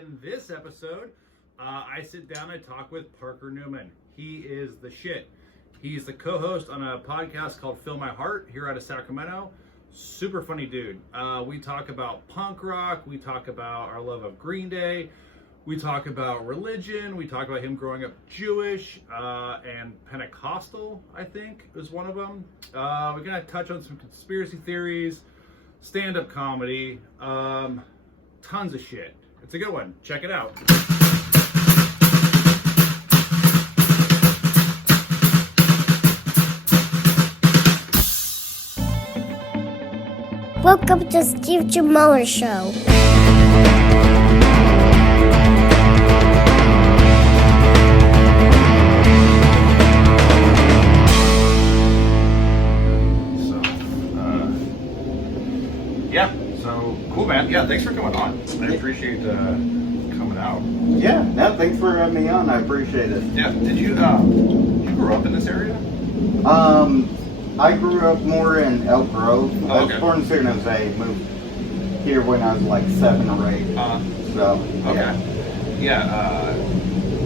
in this episode, I sit down and talk with Parker Newman. He is the shit. He's the co-host on a podcast called Fill My Heart here out of Sacramento. Super funny dude. We talk about punk rock. We talk about our love of Green Day. We talk about religion. We talk about him growing up Jewish and Pentecostal, I think, is one of them. We're going to touch on some conspiracy theories, stand-up comedy, tons of shit. It's a good one. Check it out. Welcome to Steve Jamona Show. So cool, man. Yeah, thanks for coming on. I appreciate coming out. Yeah, no, thanks for having me on. I appreciate it. Yeah, did you grow up in this area? I grew up more in Elk Grove. Oh, I okay. was born in San Jose. Moved here when I was like 7 or 8. So okay. Yeah,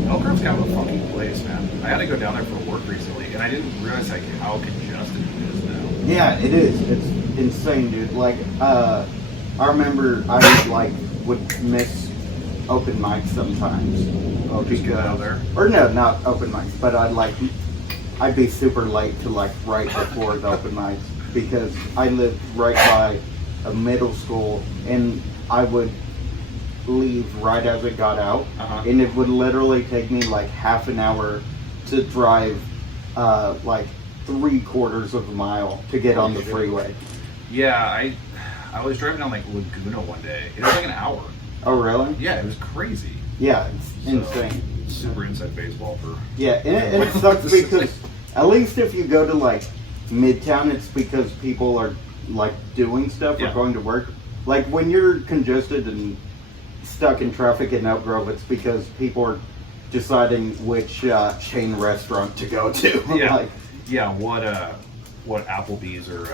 Elk Grove's kind of a funky place, man. I had to go down there for work recently, and I didn't realize like how congested it is now. yeah, it is. It's insane, dude. Like, I remember I would miss open mics sometimes. Oh, just get out there. Or no, not open mics, but I'd be super late to right before the open mics because I lived right by a middle school and I would leave right as it got out, and it would literally take me like half an hour to drive 3/4 of a mile to get on the freeway. Yeah, I was driving down like Laguna one day. It was like an hour. Oh really? Yeah, it was crazy. Yeah, it's insane. Super inside baseball for. Yeah, and it sucks because at least if you go to Midtown, it's because people are doing stuff or going to work. Like when you're congested and stuck in traffic in Elk Grove, it's because people are deciding which chain restaurant to go to. Yeah, what Applebee's or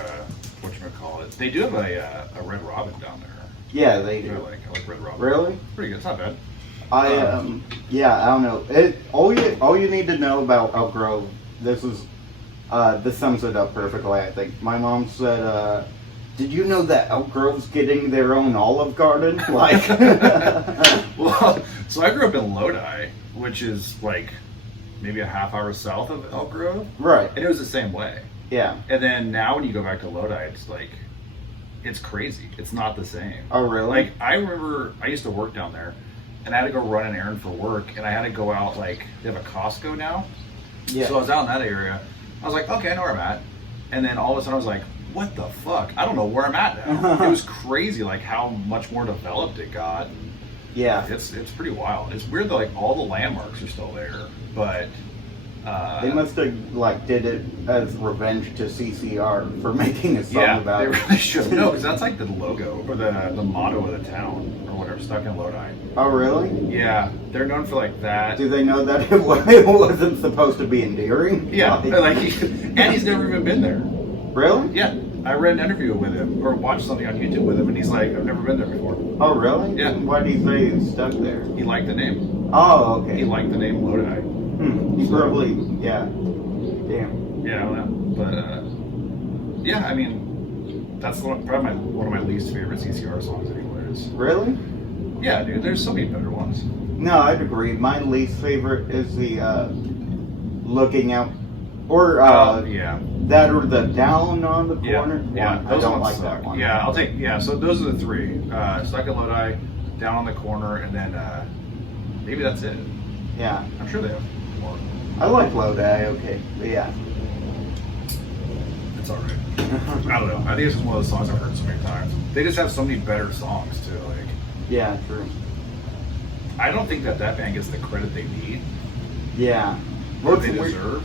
whatchamacallit. They do have a Red Robin down there. Yeah, they do. I like Red Robin. Really? Pretty good. It's not bad. I don't know. All you need to know about Elk Grove. This sums it up perfectly. I think my mom said, "Did you know that Elk Grove's getting their own Olive Garden?" Well, so I grew up in Lodi, which is maybe a half hour south of Elk Grove. Right. And it was the same way. Yeah. And then now when you go back to Lodi, it's crazy. It's not the same. Oh, really? I remember I used to work down there, and I had to go run an errand for work, and I had to go out, they have a Costco now. Yeah. So I was out in that area. I was like, okay, I know where I'm at. And then all of a sudden I was like, what the fuck? I don't know where I'm at now. It was crazy, how much more developed it got. Yeah. It's pretty wild. It's weird that, all the landmarks are still there, but... they must have did it as revenge to CCR for making a song about it. Yeah, they really should. No, because that's the logo or the motto of the town or whatever. Stuck in Lodi. Oh, really? Yeah, they're known for that. Do they know that it wasn't supposed to be endearing? Yeah, and he's never even been there. Really? Yeah, I read an interview with him or watched something on YouTube with him, and he's like, I've never been there before. Oh, really? Yeah. Why do you say he's stuck there? He liked the name. Oh, okay. He liked the name Lodi. He's probably, yeah. Damn. Yeah, I don't know. But, yeah, I mean, that's probably one of my least favorite CCR songs anyways. Really? Yeah, dude, there's so many better ones. No, I'd agree. My least favorite is the Looking Out, or that or the Down on the Corner. Yeah, I don't like that one. Yeah, I'll take, so those are the three. Stuck in Lodi, Down on the Corner, and then maybe that's it. Yeah. I'm sure they have more. I like Lodi, okay. But yeah. It's alright. I don't know. I think it's just one of those songs I've heard so many times. They just have so many better songs too. Yeah, true. I don't think that band gets the credit they need. Yeah. What they deserve.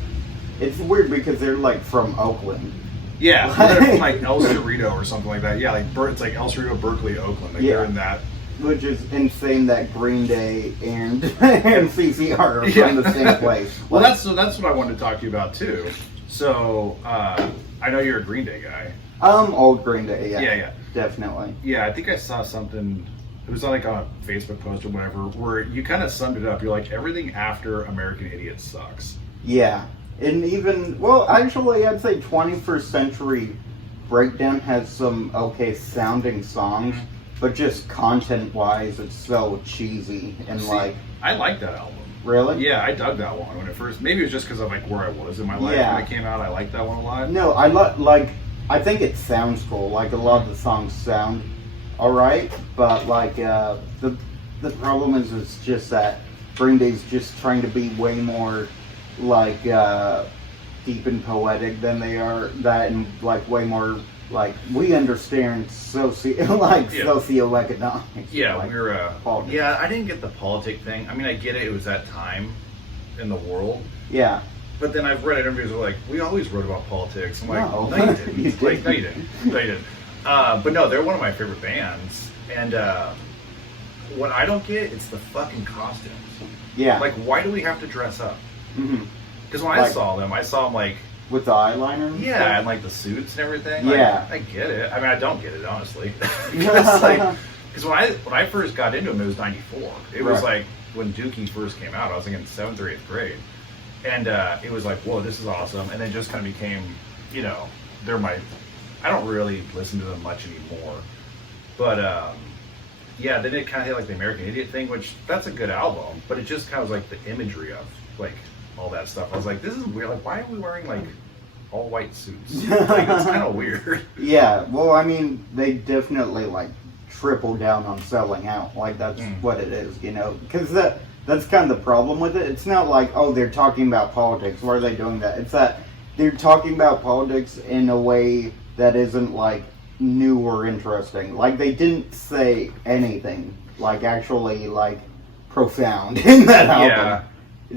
It's weird because they're from Oakland. Yeah, they're from El Cerrito or something like that. Yeah, it's El Cerrito, Berkeley, Oakland. They're in that. Which is insane that Green Day and CCR are from the same place. Well, that's what I wanted to talk to you about too. So I know you're a Green Day guy. Old Green Day, yeah. Yeah. Definitely. Yeah, I think I saw something it was like on a Facebook post or whatever, where you kind of summed it up. You're like, everything after American Idiot sucks. Yeah. And even, well, actually, I'd say 21st Century Breakdown has some okay sounding songs, but just content-wise, it's so cheesy and I like that album. Really? Yeah, I dug that one when it first. Maybe it was just because of like where I was in my life when it came out. I liked that one a lot. No, I think it sounds cool. Like a lot of the songs sound all right, but like the problem is it's just that Green Day's just trying to be way more like deep and poetic than they are. That and like way more like we understand socioeconomics. Yeah, like, we're politics. yeah. I didn't get the politic thing. I mean, I get it. It was that time in the world. Yeah. But then I've read interviews where like, we always wrote about politics. I'm like, No. no, you didn't. You Like, no, you didn't. No, you didn't. But no, they're one of my favorite bands. And what I don't get, it's the fucking costumes. Yeah. Like, why do we have to dress up? Mm-hmm. Because when I saw them like, with the eyeliner and yeah, stuff? and like the suits and everything. Like, Yeah. I get it. I mean, I don't get it, honestly. Because when I first got into them, it was 94. It was like when Dookie first came out. I was like in 7th or 8th grade. And it was like, whoa, this is awesome. And then just kind of became, you know, I don't really listen to them much anymore. But yeah, then it kind of hit like the American Idiot thing, which that's a good album. But it just kind of was like the imagery of like all that stuff. I was like, this is weird. Like, why are we wearing like all white suits? Like, it's kind of weird. Yeah, well, I mean, they definitely like triple down on selling out. Like that's what it is, you know, because that's kind of the problem with it. It's not like, oh, they're talking about politics. Why are they doing that? It's that they're talking about politics in a way that isn't like new or interesting. Like they didn't say anything like actually like profound in that album.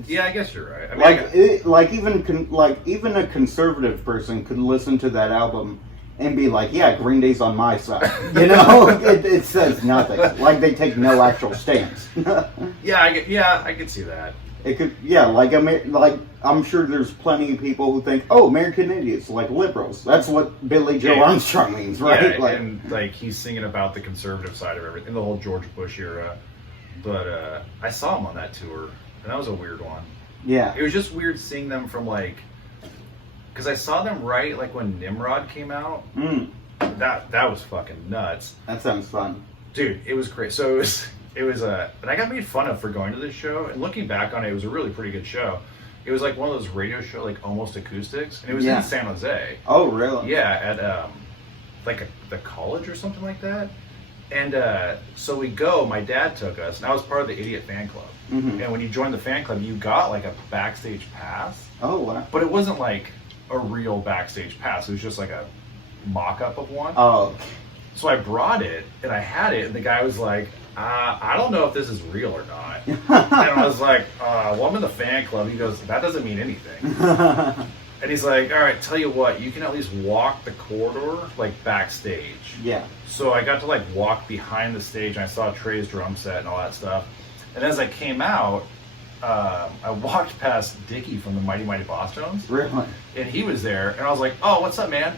Yeah, I guess you're right. I mean, even a conservative person could listen to that album and be like, yeah, Green Day's on my side. You know, it says nothing. Like they take no actual stance. I could see that. It could, yeah, like I'm sure there's plenty of people who think, oh, American Idiots, like liberals. That's what Billy Joe Armstrong means, right? Yeah, and like he's singing about the conservative side of everything, the whole George Bush era. But I saw him on that tour, and that was a weird one. Yeah, it was just weird seeing them from like, because I saw them right like when Nimrod came out. That was fucking nuts. That sounds fun, dude. It was great. So it was and I got made fun of for going to this show. And looking back on it, it was a really pretty good show. It was like one of those radio show, like almost acoustics, and it was in San Jose. Oh, really? Yeah, at like the college or something like that. And so we go. My dad took us, and I was part of the Idiot fan club. Mm-hmm. And when you joined the fan club, you got like a backstage pass. Oh, wow! But it wasn't like a real backstage pass. It was just like a mock-up of one. Oh. So I brought it, and I had it, and the guy was like, I don't know if this is real or not. And I was like, well, I'm in the fan club. He goes, that doesn't mean anything. And he's like, all right, tell you what, you can at least walk the corridor, like, backstage. Yeah. So I got to, like, walk behind the stage, and I saw Trey's drum set and all that stuff. And as I came out, I walked past Dickie from the Mighty Mighty Boss Tones. Really? And he was there, and I was like, oh, what's up, man?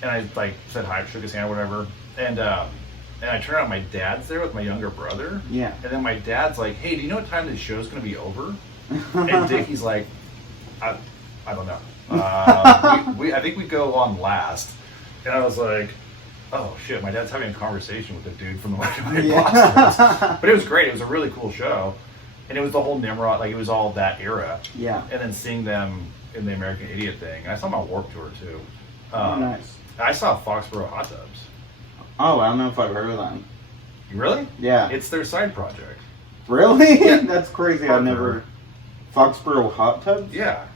And I, like, said hi, shook his hand, whatever. And I turned out my dad's there with my younger brother. Yeah. And then my dad's like, hey, do you know what time this show's going to be over? And Dickie's like, I don't know. I think we go on last. And I was like, oh, shit, my dad's having a conversation with the dude from the Mighty Boss Tones. But it was great. It was a really cool show. And it was the whole Nimrod, like, it was all that era. Yeah. And then seeing them in the American Idiot thing. I saw them on Warped Tour, too. Oh, nice. I saw Foxborough Hot Tubs. Oh, I don't know if I've heard of them. Really? Yeah. It's their side project. Really? Yeah. That's crazy. I've never... Foxborough Hot Tubs? Yeah.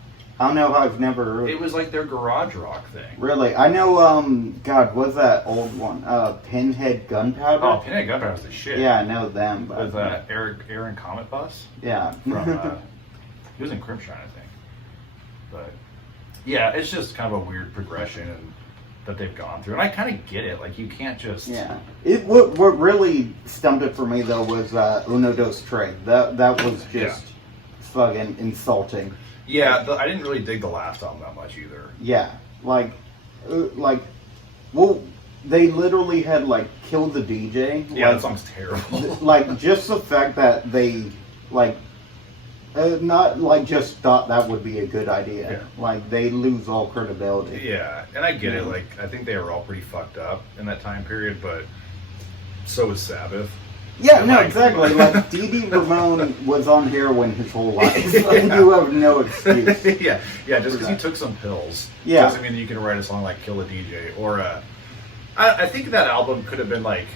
I don't know how I've never heard. It was like their garage rock thing. Really? I know, God, what's that old one? Pinhead Gunpowder? Oh, Pinhead Gunpowder was the shit. Yeah, I know them. But... With Aaron Comet Bus? Yeah. From, he was in Crimson, I think. But, yeah, it's just kind of a weird progression that they've gone through. And I kind of get it. Like, you can't just... Yeah. What really stumped it for me, though, was Uno Dos Tres. That was just fucking insulting. Yeah, I didn't really dig the last album that much either. Yeah. Well, they literally had like Kill the DJ. Yeah, that song's terrible. Like just the fact that they like not like just thought that would be a good idea. Yeah. Like they lose all credibility. Yeah, and I get it. Like I think they were all pretty fucked up in that time period, but so was Sabbath. Yeah, And no, like, exactly. Like Dee Ramone was on heroin his whole life. Like, you have no excuse. yeah, just because you took some pills doesn't mean you can write a song like Kill a DJ. Or I think that album could have been like,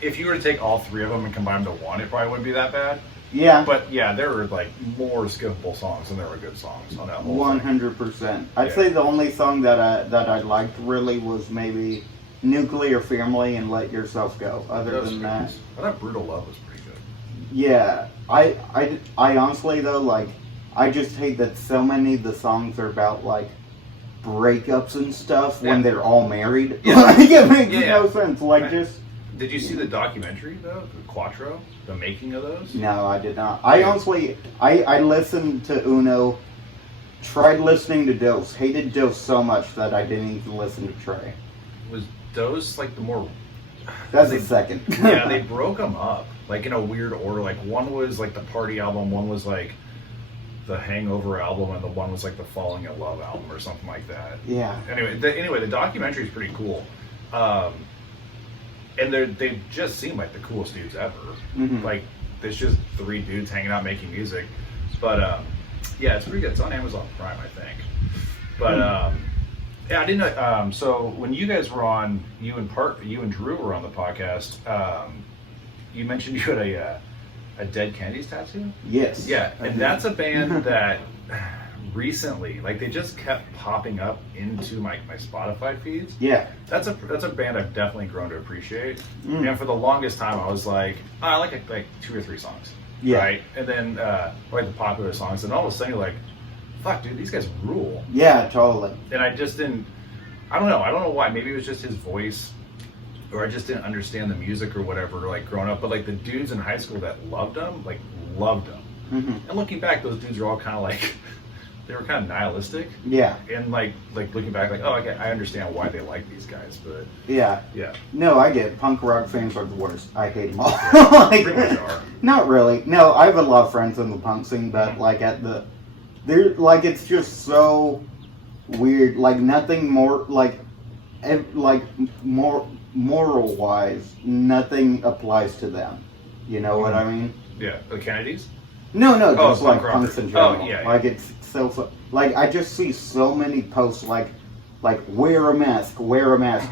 if you were to take all three of them and combine them to one, it probably wouldn't be that bad. Yeah. But yeah, there were like more skippable songs than there were good songs on that whole 100%. I'd say the only song that I liked really was maybe Nuclear Family and Let Yourself Go. Other than that, I thought Brutal Love was pretty good. Yeah, I honestly though, like, I just hate that so many of the songs are about like breakups and stuff when they're all married. Yeah. Like, it makes no sense. Like, just. Did you see the documentary though, the Quattro, the making of those? No, I did not. I honestly, I listened to Uno, tried listening to Dose, hated Dose so much that I didn't even listen to Trey. Was those like the more? That's the second. Yeah, they broke them up like in a weird order. Like one was like the party album, one was like the Hangover album, and the one was like the Falling in Love album or something like that. Yeah. Anyway, the documentary is pretty cool. And they just seem like the coolest dudes ever. Mm-hmm. Like, there's just three dudes hanging out making music. But, yeah, it's pretty good. It's on Amazon Prime, I think. But, yeah, I didn't know. So, when you guys were on, you and Drew were on the podcast, you mentioned you had a Dead Kennedys tattoo? Yes. Yeah, and that's a band that recently, like, they just kept popping up into my Spotify feeds. Yeah. That's a band I've definitely grown to appreciate. And for the longest time, I was like, oh, I like 2 or 3 songs. Yeah. Right? And then like the popular songs, and all of a sudden you're like, fuck, dude, these guys rule. Yeah, totally. And I just didn't, I don't know why. Maybe it was just his voice, or I just didn't understand the music or whatever, like growing up. But like the dudes in high school that loved them, like loved them. Mm-hmm. And looking back, those dudes are all kind of like, they were kind of nihilistic. Yeah. And like looking back, like, oh, I understand why they like these guys, but yeah. No, I get it. Punk rock fans are the worst. I hate them all. Like, pretty much are. Not really. No, I have a lot of friends in the punk scene, but like they're like, it's just so weird. Like nothing more like more moral wise, nothing applies to them. You know what I mean? Yeah, the Kennedys. No, just like punk punks in general. Oh, yeah. Like it's so like I just see so many posts like wear a mask,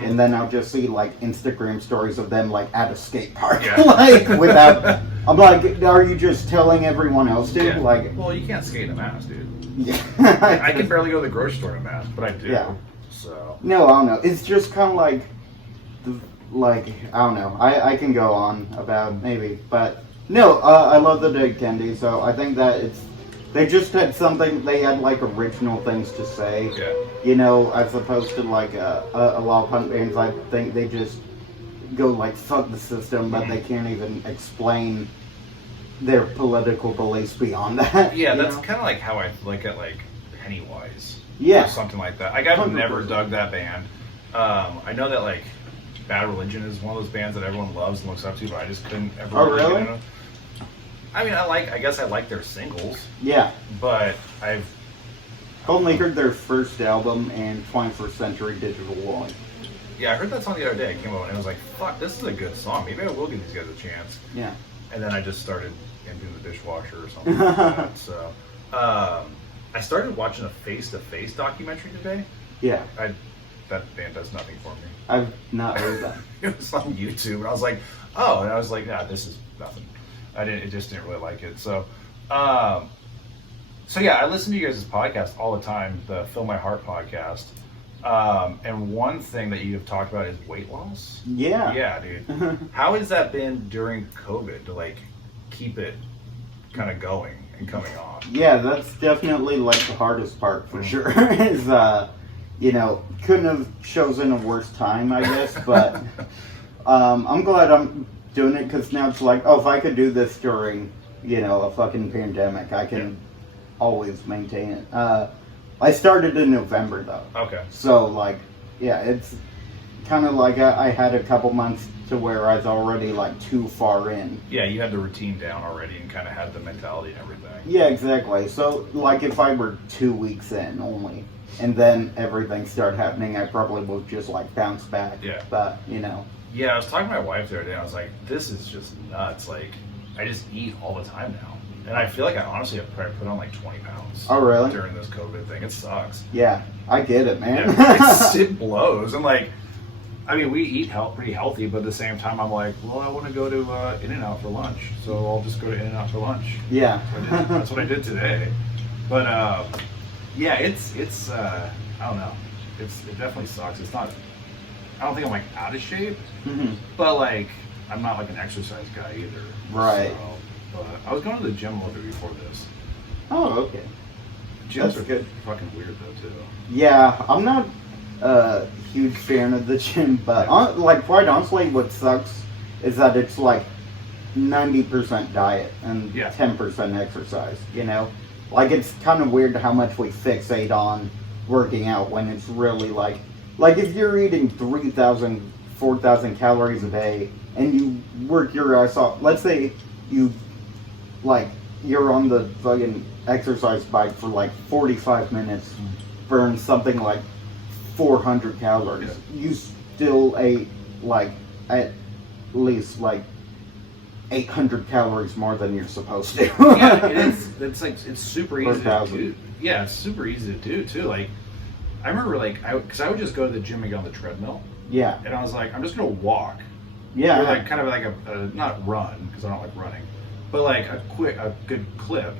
and then I'll just see like Instagram stories of them like at a skate park, like without. I'm like, are you just telling everyone else to? Yeah. Like, well, you can't skate in a mask, dude. Yeah, I can barely go to the grocery store in a mask, but I do. Yeah. So. No, I don't know. It's just kind of like I don't know. I can go on about maybe, but. No, I love the Dead Kennedys, so I think that they just had something, they had like original things to say, you know, as opposed to like a lot of punk bands. I think they just go like fuck the system, but they can't even explain their political beliefs beyond that. Yeah, that's kind of like how I look at like Pennywise, or something like that. Like I've never dug that band. I know that like Bad Religion is one of those bands that everyone loves and looks up to, but I just couldn't ever. Oh, really? I mean, I guess I like their singles. Yeah. But I've only heard their first album and 21st Century Digital One. Yeah, I heard that song the other day. It came out and I was like, fuck, this is a good song. Maybe I will give these guys a chance. Yeah. And then I just started emptying the dishwasher or something like that. So, I started watching a face-to-face documentary today. Yeah. That band does nothing for me. I've not heard that. It was on YouTube, and I was like, oh, and I was like, nah, this is nothing. It just didn't really like it. So, yeah, I listen to you guys' podcast all the time, the Fill My Heart podcast. And one thing that you have talked about is weight loss. Yeah. Yeah, dude. How has that been during COVID to like keep it kind of going and coming on? Yeah, that's definitely like the hardest part for sure. Is you know, couldn't have chosen a worse time, I guess. But I'm glad I'm doing it because now it's like, oh, if I could do this during, you know, a fucking pandemic, I can always maintain it. I started in November though. Okay. So like, yeah, kind of like I had a couple months to where I was already like too far in. Yeah, you had the routine down already and kind of had the mentality and everything. Yeah, exactly. So, like, if I were 2 weeks in only, and then everything started happening, I probably would just, like, bounce back. Yeah. But, you know. Yeah, I was talking to my wife the other day, and I was like, this is just nuts. Like, I just eat all the time now. And I feel like I honestly have probably put on, like, 20 pounds. Oh, really? During this COVID thing. It sucks. Yeah, I get it, man. Yeah, it blows. And, like, I mean, we eat pretty healthy, but at the same time, I'm like, well, I want to go to In-N-Out for lunch, so I'll just go to In-N-Out for lunch. Yeah. That's what I did today. But yeah, it's I don't know. It definitely sucks. It's not. I don't think I'm like out of shape, but like I'm not like an exercise guy either. Right. So, but I was going to the gym a little bit before this. Oh, okay. Gyms That's are good. fucking weird though too. Yeah, I'm not a huge fan of the gym, but like quite honestly, what sucks is that it's like 90% diet and 10% exercise. You know, like it's kind of weird how much we fixate on working out when it's really like if you're eating 3,000, 4,000 calories a day and you work your ass off. Let's say you you're on the fucking exercise bike for like 45 minutes, burn something like 400 calories. Yeah. You still ate like at least like 800 calories more than you're supposed to. Yeah, it's like it's super easy to do. Yeah, it's super easy to do too. Like I remember because I would just go to the gym and get on the treadmill. Yeah. And I was like, I'm just gonna walk. Yeah. Or like kind of like a not run because I don't like running, but like a good clip.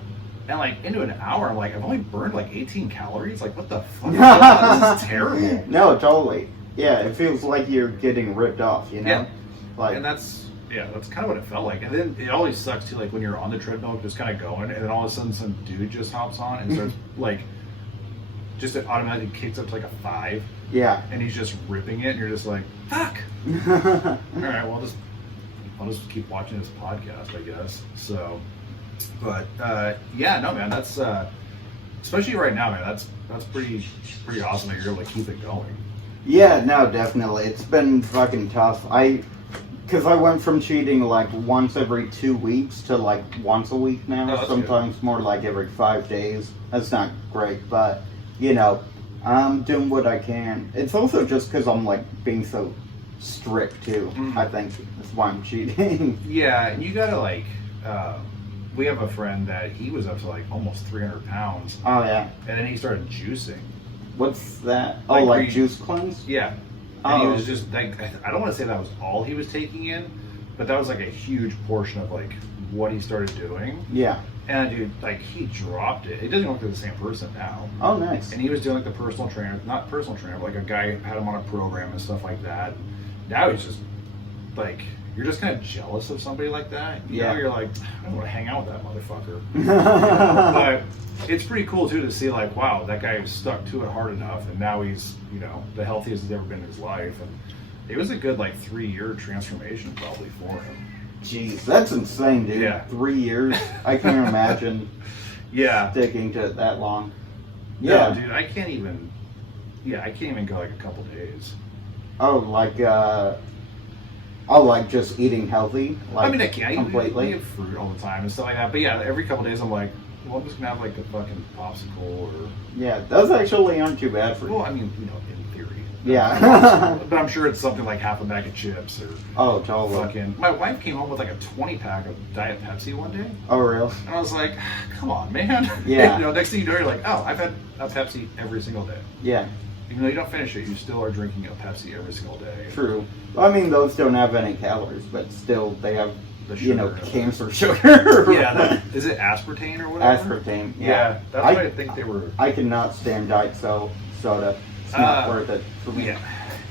And like into an hour, I'm like, I've only burned like 18 calories. Like, what the fuck? This is terrible. No, totally. Yeah, it feels like you're getting ripped off, you know? Yeah. Like, and that's kind of what it felt like. And then it always sucks too, like when you're on the treadmill, just kind of going, and then all of a sudden some dude just hops on and starts like, just it automatically kicks up to like a 5. Yeah. And he's just ripping it, and you're just like, fuck. All right, well, I'll just keep watching this podcast, I guess. So. But yeah, no, man, that's especially right now, man. That's pretty awesome that you're able to keep it going. Yeah, no, definitely. It's been fucking tough. Because I went from cheating like once every 2 weeks to like once a week now. Oh, sometimes good. More like every 5 days. That's not great, but you know, I'm doing what I can. It's also just because I'm like being so strict too. I think that's why I'm cheating. Yeah, and you gotta like. We have a friend that he was up to like almost 300 pounds. Oh yeah. And then he started juicing. What's that? Oh, like juice cleanse? Yeah. And he was just like, I don't want to say that was all he was taking in, but that was like a huge portion of like what he started doing. Yeah. And dude, like he dropped it. He doesn't look like the same person now. Oh, nice. And he was doing like the personal trainer, not personal trainer, but like a guy had him on a program and stuff like that. Now he's just like, you're just kind of jealous of somebody like that. You know, you're like, I don't want to hang out with that motherfucker. But it's pretty cool too to see like, wow, that guy stuck to it hard enough, and now he's, you know, the healthiest he's ever been in his life. And it was a good like 3-year transformation probably for him. Jeez, that's insane, dude. Yeah. 3 years. I can't imagine. Sticking to it that long. Yeah, no, dude, I can't even go like a couple days. Oh, like just eating healthy? Like, I mean, I can't. Completely? I eat fruit all the time and stuff like that. But yeah, every couple days I'm like, well, I'm just going to have like a fucking popsicle or... Yeah, those actually aren't too bad for you. Well, I mean, you know, in theory. Yeah. But I'm sure it's something like half a bag of chips or... Oh, totally. Fucking... My wife came home with like a 20-pack of Diet Pepsi one day. Oh, really? And I was like, come on, man. Yeah. You know, next thing you know, you're like, oh, I've had a Pepsi every single day. Yeah. Even though you don't finish it, you still are drinking a Pepsi every single day. True. I mean, those don't have any calories, but still, they have, the sugar, you know, cancer sugar. Yeah. Is it aspartame or whatever? Aspartame, yeah. That's why I think they were... I cannot stand diet soda. It's not worth it for me. Yeah.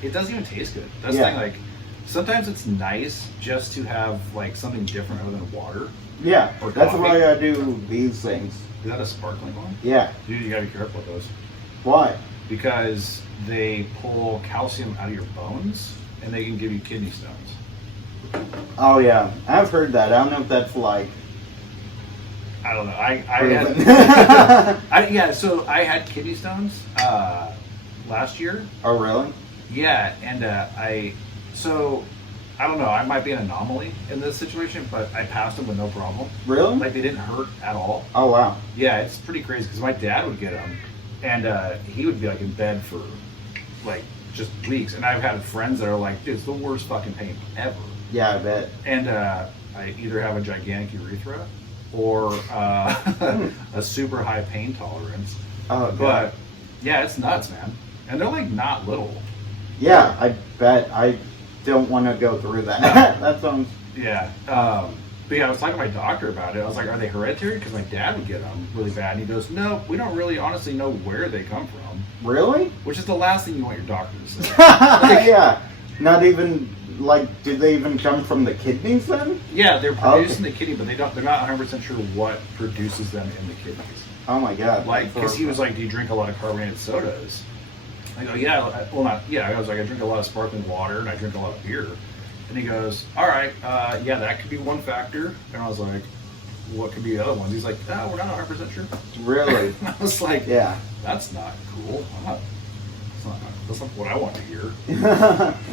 It doesn't even taste good. That's the thing, like, sometimes it's nice just to have, like, something different other than water. Yeah, or that's coffee. why I do these things. Is that a sparkling one? Yeah. Dude, you gotta be careful with those. Why? Because they pull calcium out of your bones, and they can give you kidney stones. Oh yeah, I've heard that. I don't know if that's like... I don't know. I had... So I had kidney stones last year. Oh really? Yeah, and so I don't know. I might be an anomaly in this situation, but I passed them with no problem. Really? Like they didn't hurt at all. Oh wow. Yeah, it's pretty crazy because my dad would get them, and he would be like in bed for like just weeks. And I've had friends that are like, "Dude, it's the worst fucking pain ever." Yeah, I bet. And I either have a gigantic urethra or a super high pain tolerance. Oh, God. But yeah, it's nuts, man. And they're like not little. Yeah, I bet. I don't want to go through that. That sounds. Yeah. But yeah, I was talking to my doctor about it. I was like, are they hereditary? Because my dad would get them really bad. And he goes, no, we don't really honestly know where they come from. Really? Which is the last thing you want your doctor to say. Like, yeah. Not even, like, do they even come from the kidneys then? Yeah, they're produced in the kidney, but they're not 100% sure what produces them in the kidneys. Oh my God. Like, because he was like, do you drink a lot of carbonated sodas? I go, yeah. I was like, I drink a lot of sparkling water and I drink a lot of beer. And he goes, all right, yeah, that could be one factor. And I was like, what could be the other ones? He's like, oh, we're not 100% sure. Really? I was like, yeah. That's not cool. That's not what I want to hear.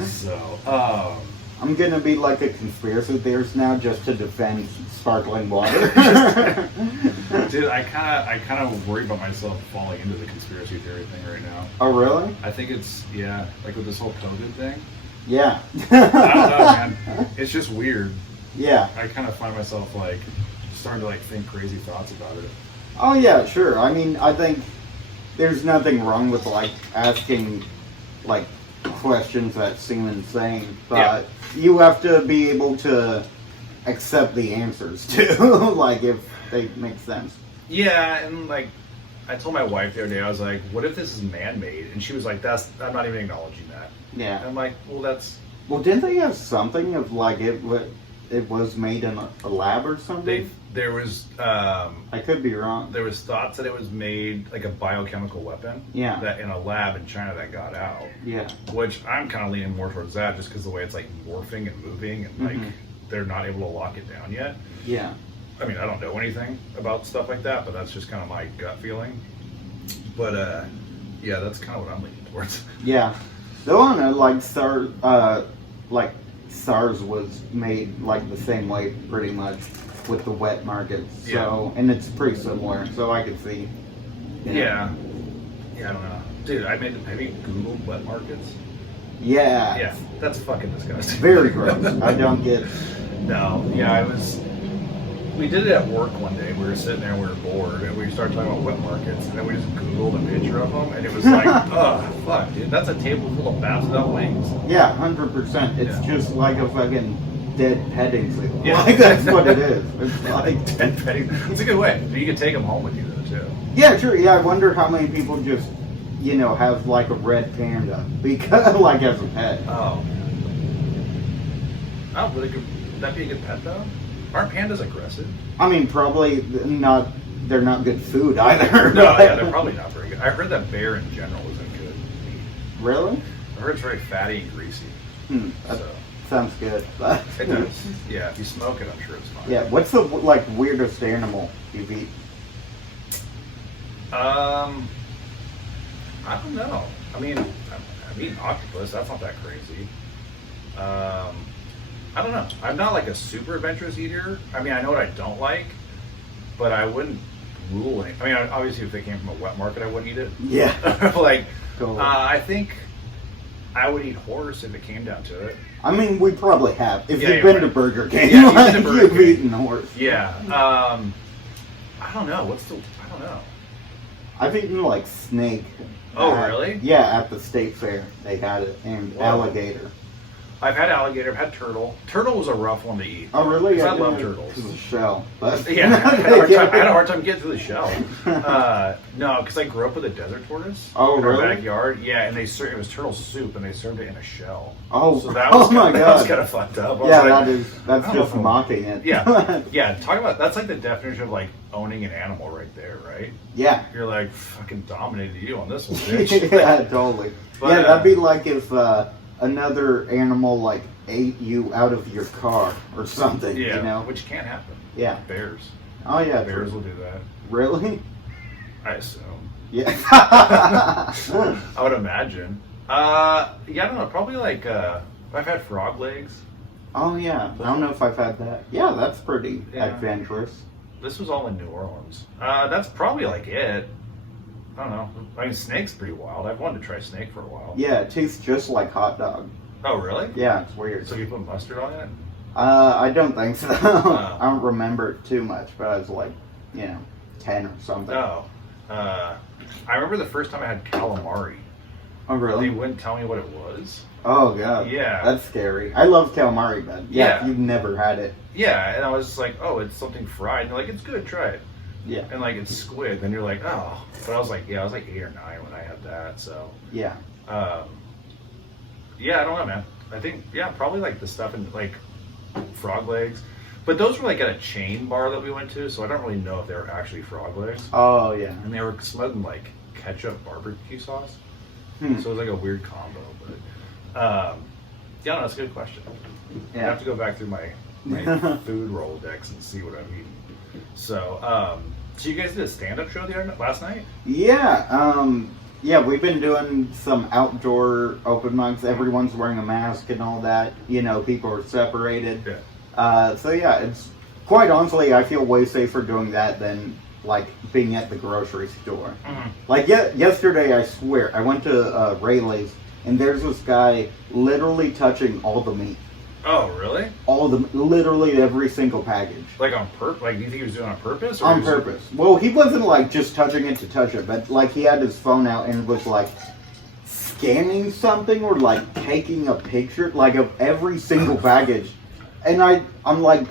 So, I'm gonna be like a conspiracy theorist now just to defend sparkling water. Dude, I kind of worry about myself falling into the conspiracy theory thing right now. Oh, really? I think it's like with this whole COVID thing. Yeah. I don't know, man. It's just weird. Yeah. I kind of find myself like starting to like think crazy thoughts about it. Oh yeah, sure. I mean, I think there's nothing wrong with like asking like questions that seem insane, but you have to be able to accept the answers too, like if they make sense. Yeah, and like I told my wife the other day, I was like, "What if this is man-made?" And she was like, I'm not even acknowledging that." Yeah. And I'm like, "Well, didn't they have something of like it was made in a lab or something?" There was. I could be wrong. There was thoughts that it was made like a biochemical weapon. Yeah. That in a lab in China that got out. Yeah. Which I'm kind of leaning more towards that, just because the way it's like morphing and moving, and like they're not able to lock it down yet. Yeah. I mean, I don't know anything about stuff like that, but that's just kind of my gut feeling. But yeah, that's kind of what I'm leaning towards. Yeah. Though I know, like SARS was made like the same way, pretty much, with the wet markets. So, and it's pretty similar. So I could see. Yeah. Yeah, I don't know, dude. Have you Googled wet markets? Yeah. Yeah, that's fucking disgusting. Very gross. I don't get. No. Yeah, we did it at work one day. We were sitting there and we were bored, and we started talking about wet markets, and then we just Googled a picture of them, and it was like, oh, fuck, dude, that's a table full of basset wings. Yeah, 100%. It's just like a fucking dead petting zoo. Yeah. Like, that's what it is. It's like dead petting. It's a good way. You can take them home with you, though, too. Yeah, sure. Yeah, I wonder how many people just, have like a red panda because, like, as a pet. Oh, man. Oh, would that be a good pet, though? Aren't pandas aggressive? I mean, probably not. They're not good food either. No, yeah, they're probably not very good. I heard that bear in general isn't good meat. Really? I heard it's very fatty and greasy. That So sounds good. But it does. Yeah, if you smoke it, I'm sure it's fine. Yeah. What's the like weirdest animal you've eaten? I don't know. I mean, I've eaten octopus. That's not that crazy. I don't know. I'm not like a super adventurous eater. I mean, I know what I don't like, but I wouldn't rule it. I mean, obviously, if they came from a wet market, I wouldn't eat it. Yeah. Like, Cool. I think I would eat horse if it came down to it. I mean, we probably have. If Yeah, you've been right. to Burger King, Yeah, like, you've been to Burger you've King. eaten horse. Yeah. I don't know. I don't know. I've eaten like snake. Oh, really? Yeah, at the state fair they had it, and Whoa. alligator. I've had alligator. I've had turtle. Turtle was a rough one to eat. Oh, really? 'Cause I didn't love know turtles. it was a shell, but Yeah, I had a hard time getting through the shell. No, because I grew up with a desert tortoise Oh, in our really? backyard. Yeah, and it was turtle soup, and they served it in a shell. Oh, so that was oh my that was God. kind of fucked up. I was Yeah, like, that's I don't know just if I'm- mocking it. Yeah, yeah. Talking about that's like the definition of like owning an animal right there, right? Yeah. You're like fucking dominated you on this one, bitch. Yeah, totally. But, yeah, that'd be like if another animal like ate you out of your car or something. Yeah, You know? which can't happen. Yeah. Bears. Oh yeah. Bears will do that. Really? I assume. Yeah. I would imagine. Yeah, I don't know. Probably like I've had frog legs. Oh yeah, I don't know if I've had that. Yeah, that's pretty adventurous. This was all in New Orleans. That's probably like it. I don't know. I mean, snake's pretty wild. I've wanted to try snake for a while. Yeah, it tastes just like hot dog. Oh, really? Yeah, it's weird. So you put mustard on it? I don't think so. Oh. I don't remember it too much, but I was like, 10 or something. Oh. I remember the first time I had calamari. Oh, really? They wouldn't tell me what it was. Oh, God. Yeah. That's scary. I love calamari, but Yeah. you've never had it. Yeah, and I was just like, oh, it's something fried. And they're like, it's good, try it. Yeah. And like, it's squid. Then you're like, oh. But I was like 8 or 9 when I had that, so. Yeah. Yeah, I don't know, man. I think, probably like the stuff in like frog legs. But those were like at a chain bar that we went to, so I don't really know if they were actually frog legs. Oh, yeah. And they were smoking like ketchup barbecue sauce. So it was like a weird combo. But yeah, no, that's a good question. I have to go back through my food Rolodex and see what I'm eating. So, so you guys did a stand-up show last night? Yeah, yeah, we've been doing some outdoor open mics. Everyone's wearing a mask and all that. People are separated. Yeah. So yeah, it's quite honestly, I feel way safer doing that than like being at the grocery store. Mm-hmm. Like yesterday, I swear, I went to Rayleigh's and there's this guy literally touching all the meat. Oh, really? Literally every single package. Like on purpose? Like, do you think he was doing it on purpose? Or On purpose. Well, he wasn't like just touching it to touch it, but like he had his phone out and was like scanning something or like taking a picture like of every single package. And I'm like,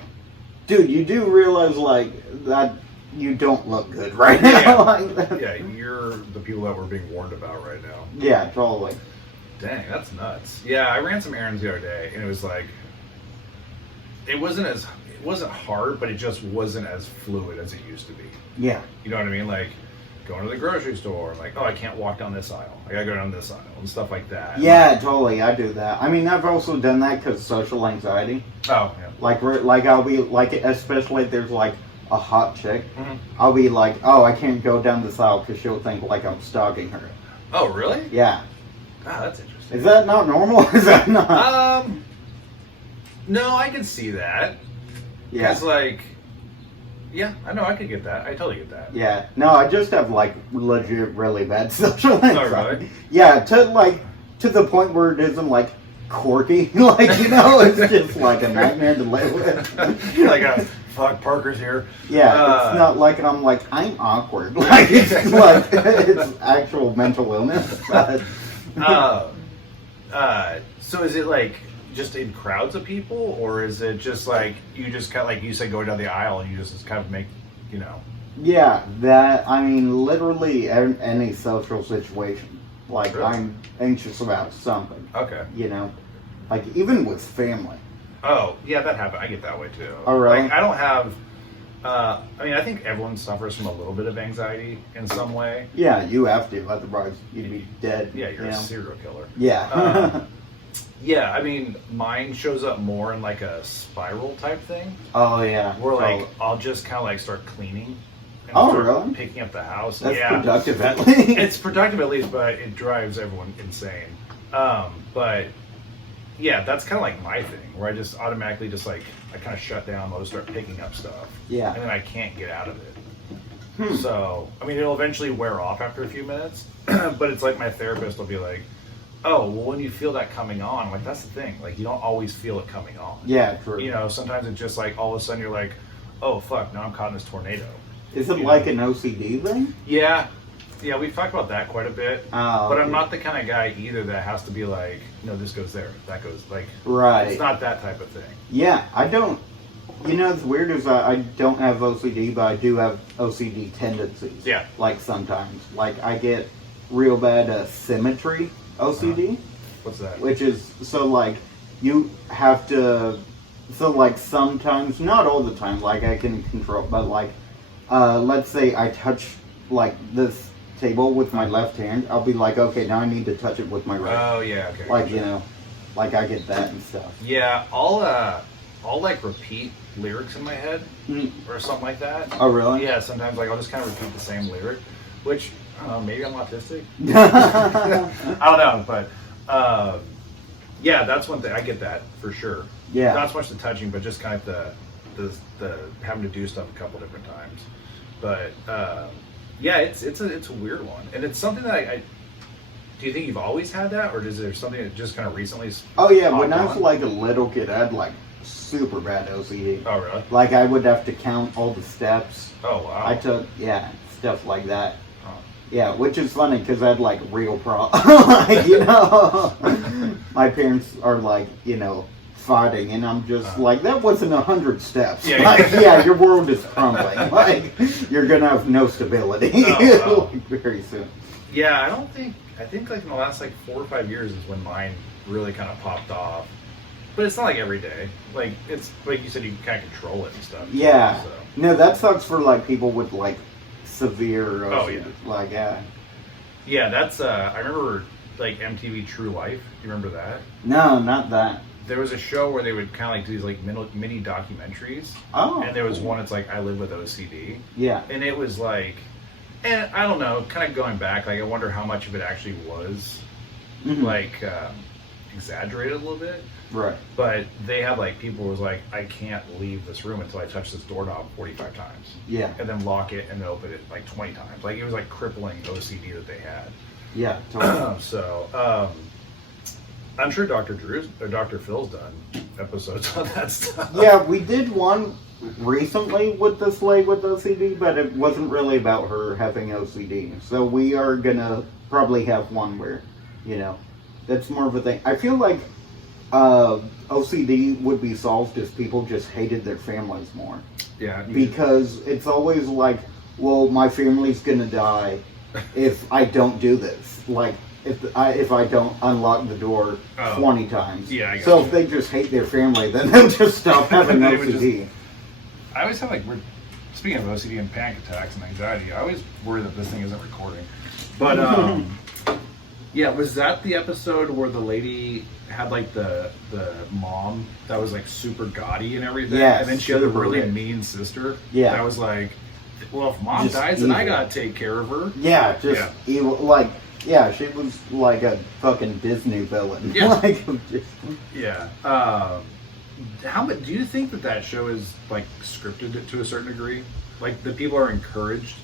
dude, you do realize like that you don't look good right now. Yeah. Like, Yeah, you're the people that we're being warned about right now. Yeah, totally. Dang, that's nuts. Yeah, I ran some errands the other day, and it was like, it wasn't hard, but it just wasn't as fluid as it used to be. Yeah. You know what I mean? Like, going to the grocery store, like, oh, I can't walk down this aisle. I gotta go down this aisle, and stuff like that. Yeah, totally. I do that. I mean, I've also done that because social anxiety. Oh, yeah. Like I'll be like, especially if there's like a hot chick, Mm-hmm. I'll be like, oh, I can't go down this aisle because she'll think like I'm stalking her. Oh, really? Yeah. Ah, that's interesting. Is that not normal? Is that not? No, I can see that. Yeah. Because, like, yeah, I know, I could get that. I totally get that. Yeah. No, I just have like legit really bad social anxiety. Oh, really? Yeah, to the point where it isn't like quirky. Like, it's just like a nightmare to live with. Like, fuck, Parker's here. Yeah, it's not like I'm like, I'm awkward. Like, it's like, it's actual mental illness. But so is it like just in crowds of people, or is it just like you just kind of like you said go down the aisle and you just kind of make, Yeah, I mean, literally any social situation. Like, Really? I'm anxious about something. Okay. Like even with family. Oh, yeah, that happened. I get that way too. Oh, really? Like, I don't have. I mean, I think everyone suffers from a little bit of anxiety in some way. Yeah, you have to, otherwise you'd be dead. Yeah, you're a serial killer. Yeah. Yeah, I mean, mine shows up more in like a spiral type thing. Oh yeah. Where like I'll just kind of like start cleaning. And Oh, start really? Picking up the house. That's yeah. productive at least. It's productive at least, but it drives everyone insane. But yeah, that's kind of like my thing, where I just automatically just like I kind of shut down. I'll just start picking up stuff. Yeah. And then I can't get out of it. So I mean, it'll eventually wear off after a few minutes. But it's like my therapist will be like, "Oh, well, when you feel that coming on, like that's the thing. Like you don't always feel it coming on. Yeah, true. Sometimes it's just like all of a sudden you're like, oh fuck, now I'm caught in this tornado. Is it like an OCD thing? Yeah, we've talked about that quite a bit. Oh, but okay. I'm not the kind of guy either that has to be like, no, this goes there, that goes like. Right. It's not that type of thing. Yeah, I don't. It's weird is I don't have OCD, but I do have OCD tendencies. Yeah. Like sometimes, like I get real bad symmetry OCD. What's that? Which is so like you have to. So like sometimes, not all the time, like I can control, but like let's say I touch like this table with my left hand, I'll be like, okay, now I need to touch it with my right. Oh yeah, okay. Like like I get that and stuff. Yeah, I'll like repeat lyrics in my head or something like that. Oh really? Yeah, sometimes like I'll just kind of repeat the same lyric, which I don't know, maybe I'm autistic. I don't know, but Yeah, that's one thing. I get that for sure. Yeah. Not so much the touching, but just kind of the having to do stuff a couple different times. But yeah, it's a weird one, and it's something that I do you think you've always had that, or is there something that just kind of recently? Oh yeah, when I was like a little kid, I had like super bad OCD. Oh really? Like I would have to count all the steps. Oh wow. I took stuff like that. Oh. Yeah, which is funny because I had like real problems. Like, my parents are like, fighting, and I'm just like, that wasn't 100 steps. Yeah, like, your world is crumbling. Like, you're gonna have no stability Oh, wow. very soon. Yeah, I think like in the last like 4 or 5 years is when mine really kind of popped off. But it's not like every day. Like it's like you said, you can kind of control it and stuff. Yeah. So. No, that sucks for like people with like severe. Oh yeah. Like yeah. Yeah, that's I remember like MTV True Life. Do you remember that? No, not that. There was a show where they would kind of like do these like mini documentaries. Oh. And there was one. It's like I live with OCD. Yeah. And it was like, and I don't know, kind of going back, like I wonder how much of it actually was like exaggerated a little bit. Right. But they had like people who was like, I can't leave this room until I touch this doorknob 45 times. Yeah. And then lock it and then open it like 20 times. Like it was like crippling OCD that they had. Yeah, totally. So, I'm sure Dr. Phil's done episodes on that stuff. Yeah, we did one recently with this lady with OCD, but it wasn't really about her having OCD. So we are gonna probably have one where, that's more of a thing. I feel like OCD would be solved if people just hated their families more. Yeah. Because it's always like, well, my family's gonna die if I don't do this. Like, if I don't unlock the door 20 times. Yeah, I got So you. if they just hate their family, then they'll just stop having They would OCD. I always have like, speaking of OCD and panic attacks and anxiety, I always worry that this thing isn't recording. But, yeah, was that the episode where the lady had like the mom that was like super gaudy and everything? Yes, and then she had a super really rich. mean sister. Yeah. That was like, well, if mom Just dies, then I evil. gotta take care of her. Yeah, just Yeah. evil. Like, yeah, she was like a fucking Disney villain. Yeah. Like, just, Yeah. How much do you think that show is like scripted to a certain degree? Like the people are encouraged.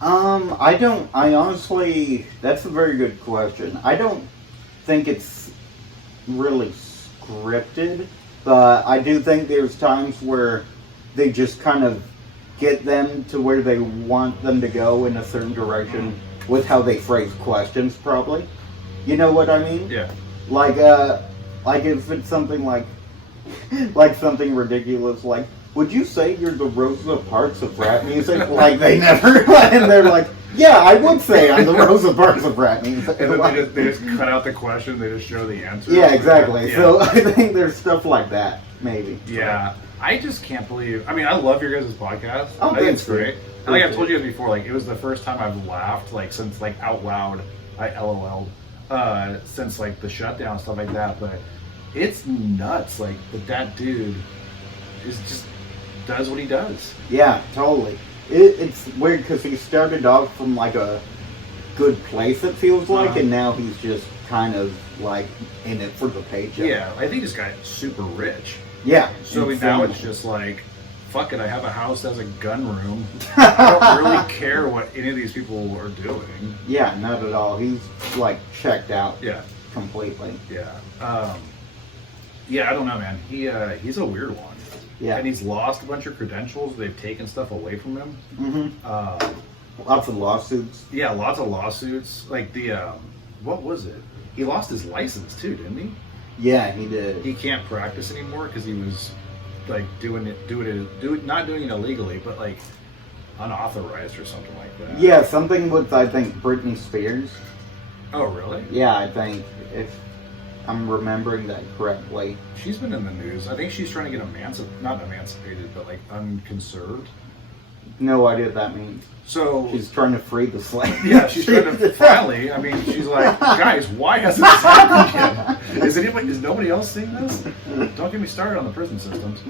I honestly, that's a very good question. I don't think it's really scripted, but I do think there's times where they just kind of get them to where they want them to go in a certain direction with how they phrase questions, probably. You know what I mean? Yeah. Like if it's something like something ridiculous, like, would you say you're the Rosa Parks of rap music? Like, they never, and they're like, yeah, I would say I'm the Rosa Parks of rap music. And then Like, they just cut out the question. They just show the answer. yeah, exactly. Yeah. So I think there's stuff like that, maybe. Yeah, I just can't believe. I mean, I love your guys' podcast. Oh, I think thanks, it's great. dude. And like I've told you guys before, like it was the first time I've laughed like since like out loud. I LOL'd since like the shutdown and stuff like that. But it's nuts. Like that dude is just does what he does. Yeah, totally. It's weird because he started off from like a good place, it feels like, and now he's just kind of like in it for the paycheck. Yeah, I think this guy's super rich. Yeah. So insane. now it's just like, fuck it, I have a house that has a gun room. I don't really care what any of these people are doing. Yeah, not at all. He's like checked out. Yeah. Completely. Yeah. Yeah, I don't know, man. He's a weird one. Yeah. And he's lost a bunch of credentials. They've taken stuff away from him. Mm-hmm. Lots of lawsuits. Yeah, lots of lawsuits. Like the, what was it? He lost his license too, didn't he? Yeah, he did. He can't practice anymore because he was like not doing it illegally, but like unauthorized or something like that. Yeah, something with, I think, Britney Spears. Oh, really? Yeah, I think, if I'm remembering that correctly. She's been in the news. I think she's trying to get not emancipated, but like unconserved. No idea what that means. So She's trying to free the slaves. yeah, she's trying to finally. I mean, she's like, guys, why hasn't this happened yet? Is nobody else seeing this? Don't get me started on the prison systems.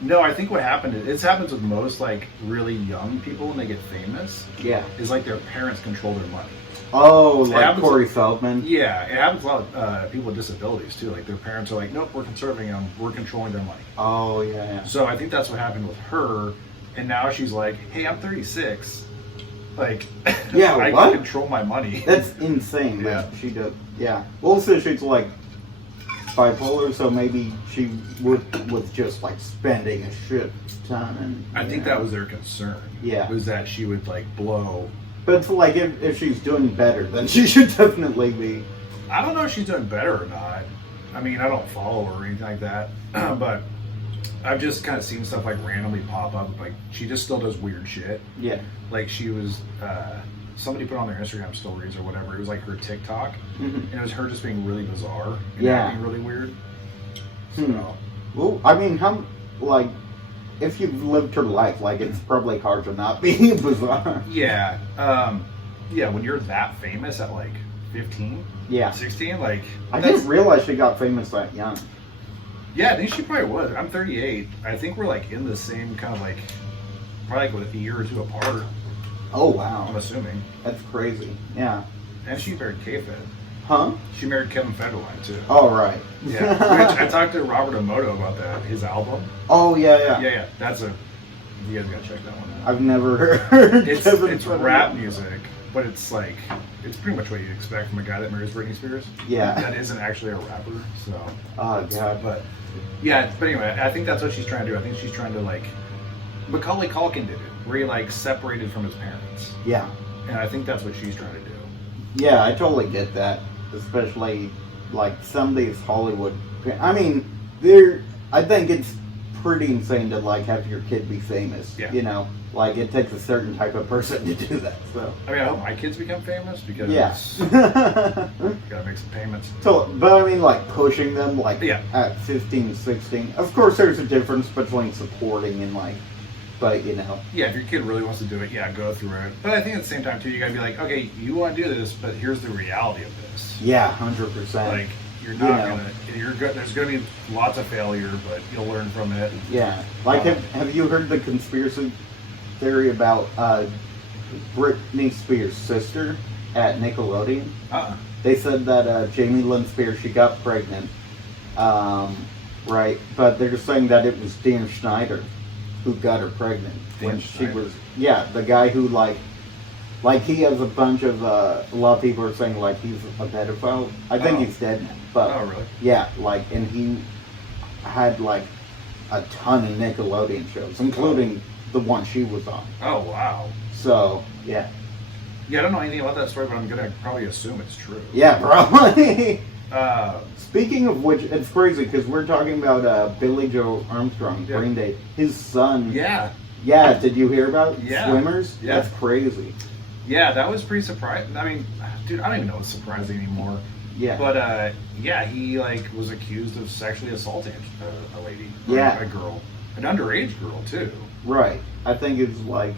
No, I think what happened is it happens with most like really young people when they get famous. Yeah. Is like their parents control their money. Oh, like Corey Feldman. Yeah, it happens a lot of people with disabilities too. Like their parents are like, nope, we're conserving them, we're controlling their money. Oh yeah. So I think that's what happened with her, and now she's like, hey, I'm 36. Like, yeah, I what? can control my money. That's insane. Yeah. That she does. Yeah. Also, she's like bipolar, so maybe she was just like spending a shit ton. And I think that was their concern. Yeah. Was that she would like blow. But it's like if she's doing better, then she should definitely be. I don't know if she's doing better or not. I mean, I don't follow her or anything like that, but I've just kind of seen stuff like randomly pop up. Like she just still does weird shit. Yeah. Like she was, somebody put on their Instagram stories or whatever. It was like her TikTok, and it was her just being really bizarre and acting really weird. So, well, I mean, if you've lived her life, like it's probably hard to not be bizarre. Yeah, yeah. When you're that famous at like 15, 16, like I didn't realize she got famous that young. Yeah, I think she probably was. I'm 38. I think we're like in the same kind of like, probably like with a year or two apart. Oh wow! I'm assuming. That's crazy. Yeah. And she married K-Fed. Huh? She married Kevin Federline too. Oh right. Yeah. Which I talked to Robert Emoto about that, his album. Oh yeah. Yeah. That's you guys gotta check that one out. I've never heard. It's rap music, but it's like it's pretty much what you'd expect from a guy that marries Britney Spears. Yeah. That isn't actually a rapper, so. Oh god. But yeah, but anyway, I think that's what she's trying to do. I think she's trying to like Macaulay Culkin did it, where he like separated from his parents. Yeah. And I think that's what she's trying to do. Yeah, I totally get that. Especially like some of these Hollywood. I mean, I think it's pretty insane to like have your kid be famous. Yeah. You know, like it takes a certain type of person to do that. So. I mean, I hope my kids become famous because gotta make some payments. So, but I mean, like pushing them like Yeah. at 15, 16. Of course, there's a difference between supporting and like, but you know. Yeah, if your kid really wants to do it, yeah, go through it. But I think at the same time too, you gotta be like, okay, you want to do this, but here's the reality of this. Yeah, 100%. Like you're not gonna. You're good. There's gonna be lots of failure, but you'll learn from it. Yeah. Like, have you heard the conspiracy theory about Britney Spears' sister at Nickelodeon? They said that Jamie Lynn Spears, she got pregnant, right? But they're saying that it was Dan Schneider who got her pregnant when she was, the guy who like he has a bunch of, a lot of people are saying like he's a pedophile. I think he's dead now, but really? Yeah, like, and he had like a ton of Nickelodeon shows, including the one she was on. Oh wow! So yeah, I don't know anything about that story, but I'm gonna probably assume it's true. Yeah, probably. Speaking of which, it's crazy because we're talking about Billy Joe Armstrong, Green Day. His son. Yeah. Yeah. Did you hear about Yeah. Swimmers? Yeah. That's crazy. Yeah, that was pretty surprising. I mean, dude, I don't even know what's surprising anymore. Yeah. But he like was accused of sexually assaulting a lady. Yeah. A girl, an underage girl too. Right. I think it's like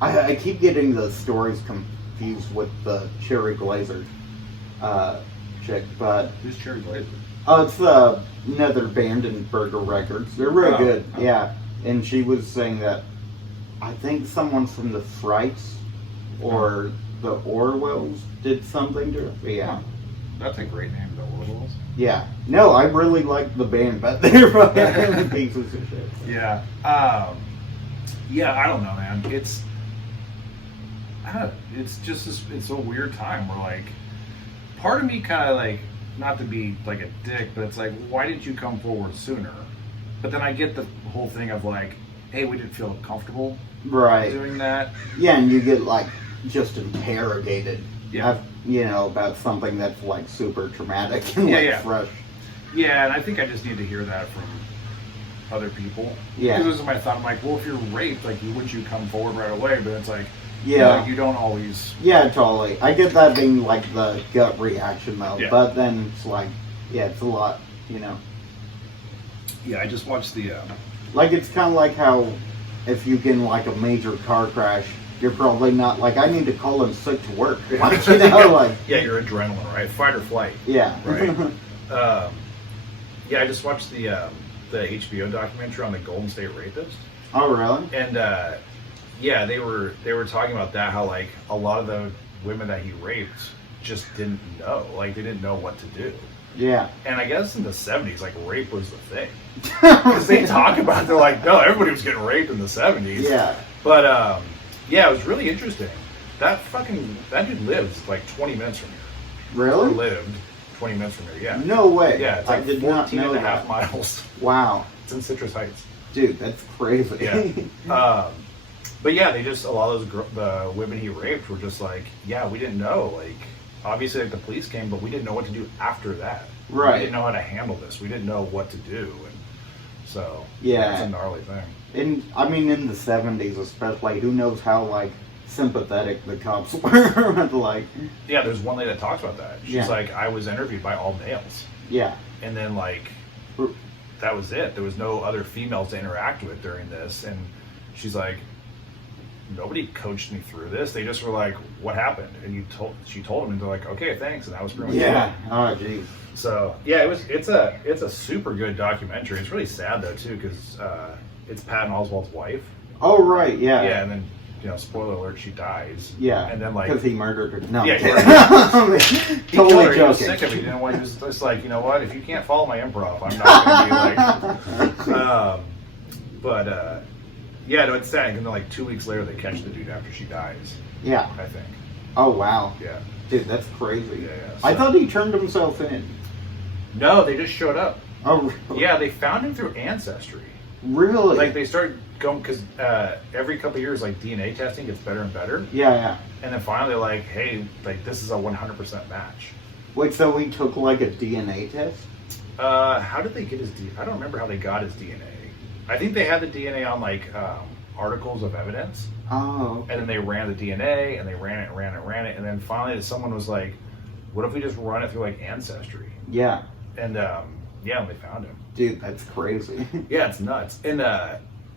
I keep getting the stories confused with the Cherry Glazer chick, but Who's Cherry Glazer? oh, it's another band in Burger Records. They're real good. Oh. Yeah. And she was saying that I think someone from the Frights or the Orwells did something to her. Yeah. That's a great name, the Orwells. Yeah. No, I really like the band, but they're fucking pieces of shit. Yeah. Yeah, I don't know, man. It's just it's a weird time where like part of me kind of like, not to be like a dick, but it's like, why didn't you come forward sooner? But then I get the whole thing of like, hey, we didn't feel comfortable doing that. Yeah, and you get like just interrogated. Yeah. You know, about something that's like super traumatic and fresh. Yeah, and I think I just need to hear that from other people. Yeah. Because this is my thought. I'm like, well, if you're raped, like, wouldn't you come forward right away? But it's like, you don't always. Yeah, totally. I get that being like the gut reaction though. Yeah. But then it's like, it's a lot, you know. Yeah, I just watched the. Like, it's kind of like how if you get in like a major car crash, you're probably not like, I need to call in sick to work. Like, you know, like. Yeah, your adrenaline, right? Fight or flight. Yeah. Right. Yeah, I just watched the the HBO documentary on the Golden State Rapist. Oh, really? And yeah, they were talking about that, how like a lot of the women that he raped just didn't know, like they didn't know what to do. Yeah. And I guess in the 70s, like rape was the thing, because they talk about, they're like, no, everybody was getting raped in the 70s. Yeah. But yeah, it was really interesting. That dude lives like 20 minutes from here. Really? Or lived 20 minutes from here. Yeah. No way. Yeah, it's like I did 14 not know and a half that. miles. Wow. It's in Citrus Heights. Dude, that's crazy. Yeah. But yeah, they just, a lot of those the women he raped were just like, yeah, we didn't know. Like, obviously, like the police came, but we didn't know what to do after that. Right. We didn't know how to handle this. We didn't know what to do, and so Yeah. it's a gnarly thing. And I mean, in the 70s, especially, who knows how like sympathetic the cops were. Like, Yeah, there's one lady that talks about that. She's Yeah. like, I was interviewed by all males, yeah, and then like that was it. There was no other females to interact with during this, and she's like, nobody coached me through this. They just were like, what happened? And she told them, and they're like, okay, thanks. And that was pretty much yeah. it. Oh, geez. So yeah, it's a super good documentary. It's really sad though too, because it's Patton Oswalt's wife. Oh, right. Yeah. Yeah, and then spoiler alert, she dies. Yeah. And then like, because he murdered her. No. Yeah, I'm kidding. he killed Totally her. He was joking. sick of it. You know what? He was just like, you know what? If you can't follow my improv, I'm not going to be like. Yeah, no, it's sad. And then like 2 weeks later, they catch the dude after she dies. Yeah. I think. Oh, wow. Yeah. Dude, that's crazy. Yeah. I thought he turned himself in. No, they just showed up. Oh, really? Yeah, they found him through Ancestry. Really? Like they started going, because every couple of years, like DNA testing gets better and better. Yeah. And then finally, they're like, hey, like this is a 100% match. Wait, so he took like a DNA test? How did they get his DNA? I don't remember how they got his DNA. I think they had the DNA on like articles of evidence. Oh. And then they ran the DNA, and they ran it, and then finally someone was like, what if we just run it through like Ancestry? Yeah. And yeah, and they found him. Dude, that's crazy. Yeah, it's nuts. And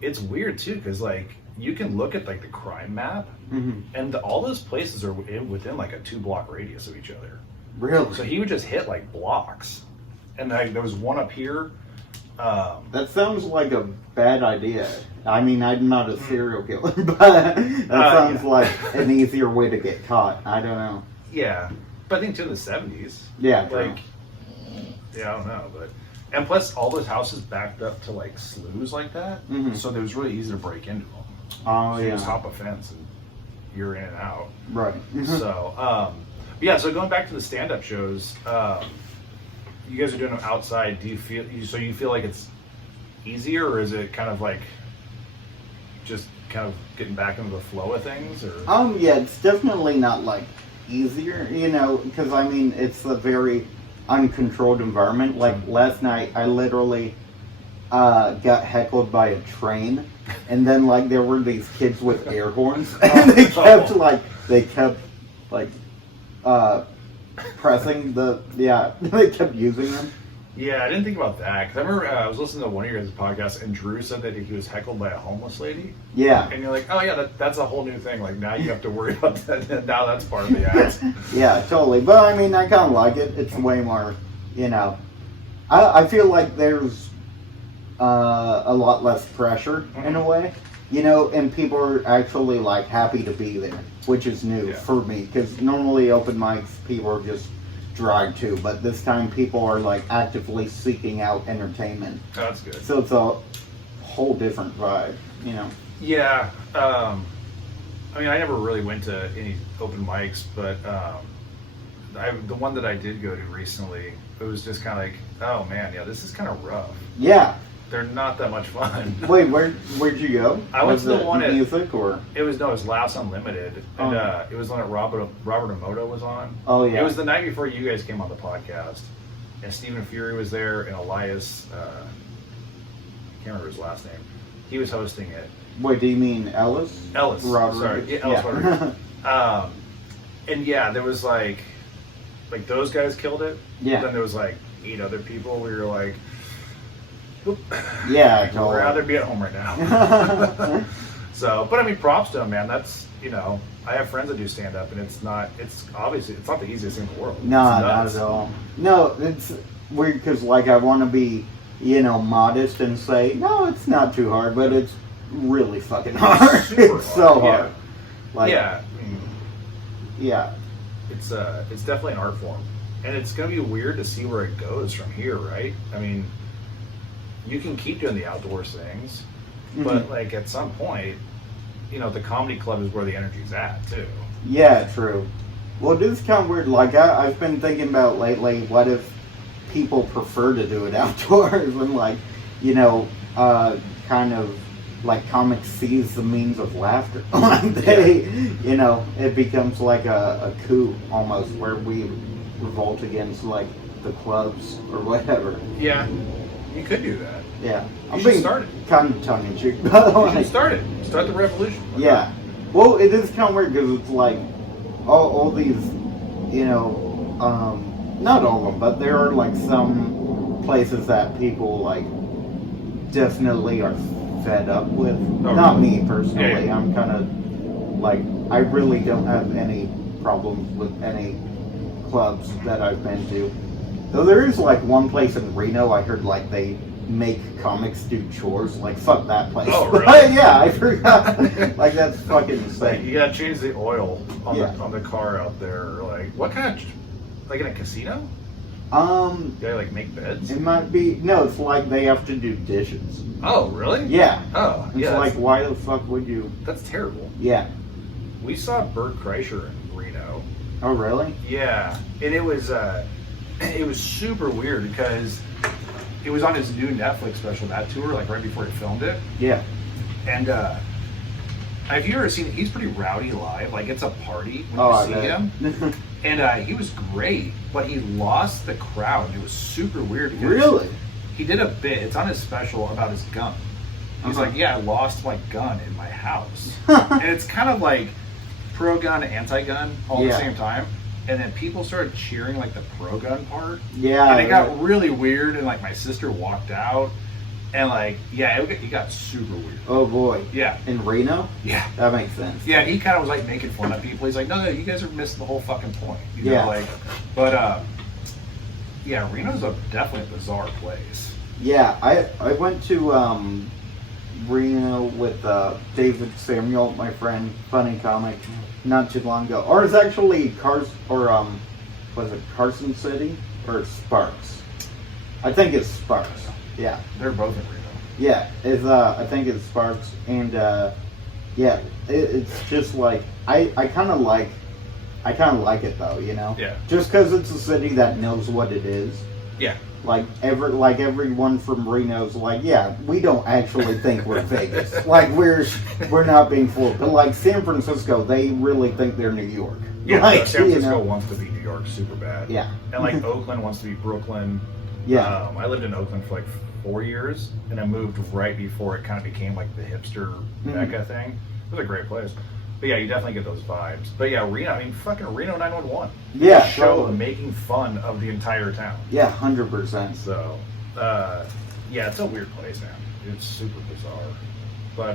it's weird too, because like you can look at like the crime map, Mm-hmm. and all those places are within like a 2-block radius of each other. Really? So he would just hit like blocks, and there was one up here. That sounds like a bad idea. I mean, I'm not a serial killer, but that sounds like an easier way to get caught. I don't know. Yeah, but I think too in the 70s. Yeah, Like, yeah, I don't know, but and plus all those houses backed up to like sloughs like that, Mhm. so it was really easy to break into them. Oh, So you yeah. just hop a fence and you're in and out. Right. So, yeah. So going back to the stand-up shows, you guys are doing them outside. Do you feel like it's easier, or is it kind of like just kind of getting back into the flow of things? Or Yeah, it's definitely not like easier, because I mean, it's a very uncontrolled environment. Like last night, I literally got heckled by a train, and then like there were these kids with air horns, and they kept pressing they kept using them. yeah, I didn't think about that, because I remember I was listening to one of your guys' podcasts, and Drew said that he was heckled by a homeless lady. Yeah. And you're like, oh yeah, that's a whole new thing. Like now you have to worry about that. Now that's part of the act. Yeah, totally. But I mean, I kind of like it. It's way more, I feel like there's a lot less pressure in a way, and people are actually like happy to be there, which is new for me, because normally open mics people are just dragged to, but this time people are like actively seeking out entertainment. Oh, that's good. So it's a whole different vibe, Yeah. I mean, I never really went to any open mics, but the one that I did go to recently, it was just kind of like, oh man, yeah, this is kind of rough. Yeah. They're not that much fun. Wait, where'd you go? I went to the one at music or? It was Laughs Unlimited, and it was one that Robert Emoto was on. Oh yeah. It was the night before you guys came on the podcast, and Stephen Fury was there, and Elias, I can't remember his last name. He was hosting it. Wait, do you mean Ellis? Ellis. Rodriguez. Sorry, yeah, Ellis Rodriguez. And yeah, there was like those guys killed it. Yeah. Then there was like 8 other people where you're like, oop, Yeah, I'd totally. rather be at home right now. So, but I mean, props to him, man. That's, I have friends that do stand up, and it's obviously not the easiest thing in the world. No, It's not nuts. at all. No, it's weird because like I want to be modest and say, no, it's not too hard, but it's really fucking hard. It's so hard. Like, yeah. Yeah. It's definitely an art form. And it's going to be weird to see where it goes from here, right? I mean, you can keep doing the outdoors things, but like at some point, the comedy club is where the energy's at too. Yeah, true. Well, this is kind of weird. Like I've been thinking about lately, what if people prefer to do it outdoors and like, kind of like comics sees the means of laughter. Like it becomes like a coup almost where we revolt against like the clubs or whatever. Yeah, you could do that. Yeah, I'm being started. Kind of tongue in cheek, but you should start it. Start the revolution. Yeah. Well, it is kind of weird because it's like all these, not all of them, but there are like some places that people like definitely are fed up with. Oh, not really? Me personally. Yeah. I'm kind of like, I really don't have any problems with any clubs that I've been to. Though there is like one place in Reno I heard like they make comics do chores. Like, fuck that place. Oh, really? Yeah, I forgot. Like, that's fucking insane. You gotta change the oil on Yeah. the car out there. Like, what kind of, like in a casino? Do they like make beds? It might be, no, it's like they have to do dishes. Oh, really? Yeah. Oh, It's yeah. like, why the fuck would you? That's terrible. Yeah. We saw Bert Kreischer in Reno. Oh, really? Yeah, and it was super weird because it was on his new Netflix special, that tour, like right before he filmed it. Yeah. And have you ever seen? He's pretty rowdy live. Like it's a party when Oh, you I see bet. him. And he was great, but he lost the crowd. It was super weird. Because Really? He did a bit. It's on his special about his gun. He's like, yeah, I lost my gun in my house, and it's kind of like pro-gun, anti-gun all at Yeah. the same time. And then people started cheering like the pro-gun part. Yeah. And it got really weird, and like my sister walked out, and like, yeah, it got super weird. Oh, boy. Yeah. In Reno? Yeah. That makes sense. Yeah, and he kind of was like making fun of people. He's like, no, you guys are missing the whole fucking point. You know, Yeah. like, but yeah, Reno's definitely a bizarre place. Yeah, I went to Reno with David Samuel, my friend, funny comic, not too long ago. Or it's actually was it Carson City or Sparks? I think it's Sparks. Yeah. They're both in Reno. Yeah, it's I think it's Sparks, and yeah, it's just like I kind of like it though, Yeah. just because it's a city that knows what it is. Yeah. Like everyone from Reno's like, yeah, we don't actually think we're Vegas. Like we're not being fooled. But like San Francisco, they really think they're New York. Yeah, like, San Francisco wants to be New York super bad. Yeah. And like Oakland wants to be Brooklyn. Yeah. I lived in Oakland for like 4 years, and I moved right before it kind of became like the hipster mecca thing. It was a great place. But yeah, you definitely get those vibes. But yeah, Reno, I mean, fucking Reno 911. Yeah, Show totally. making fun of the entire town. Yeah, 100%. So, yeah, it's a weird place, man. It's super bizarre. But,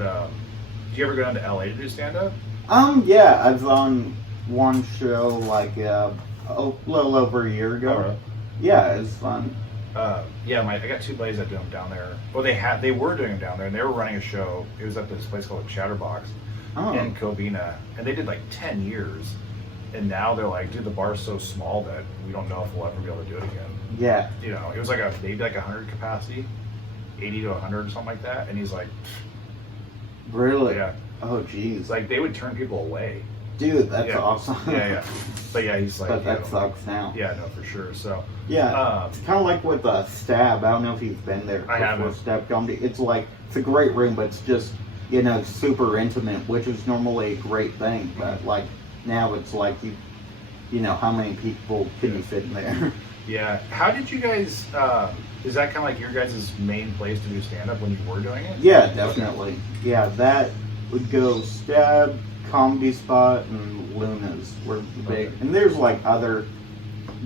did you ever go down to LA to do stand-up? Yeah, I was on one show like a little over a year ago. Oh, really? Yeah, it was fun. Yeah, I got two buddies that do them down there. Well, they were doing them down there, and they were running a show. It was at this place called Chatterbox in Covina, and they did like 10 years. And now they're like, dude, the bar's so small that we don't know if we'll ever be able to do it again. Yeah. It was like maybe like 100 capacity, 80 to 100 or something like that. And he's like, Really? yeah. Oh, jeez. It's like they would turn people away. Dude, that's Yeah. awesome. Yeah. But yeah, he's like, But that sucks now. Yeah, no, for sure. So Yeah, it's kind of like with Stab. I don't know if you've been there. I haven't. Stab Comedy. It's a great room, but it's just, super intimate, which is normally a great thing. But like now it's like how many people can you fit in there? Yeah. How did you guys, is that kind of like your guys' main place to do stand-up when you were doing it? Yeah, definitely. Yeah, that would go Stab, Comedy Spot, and Luna's were big. And there's like other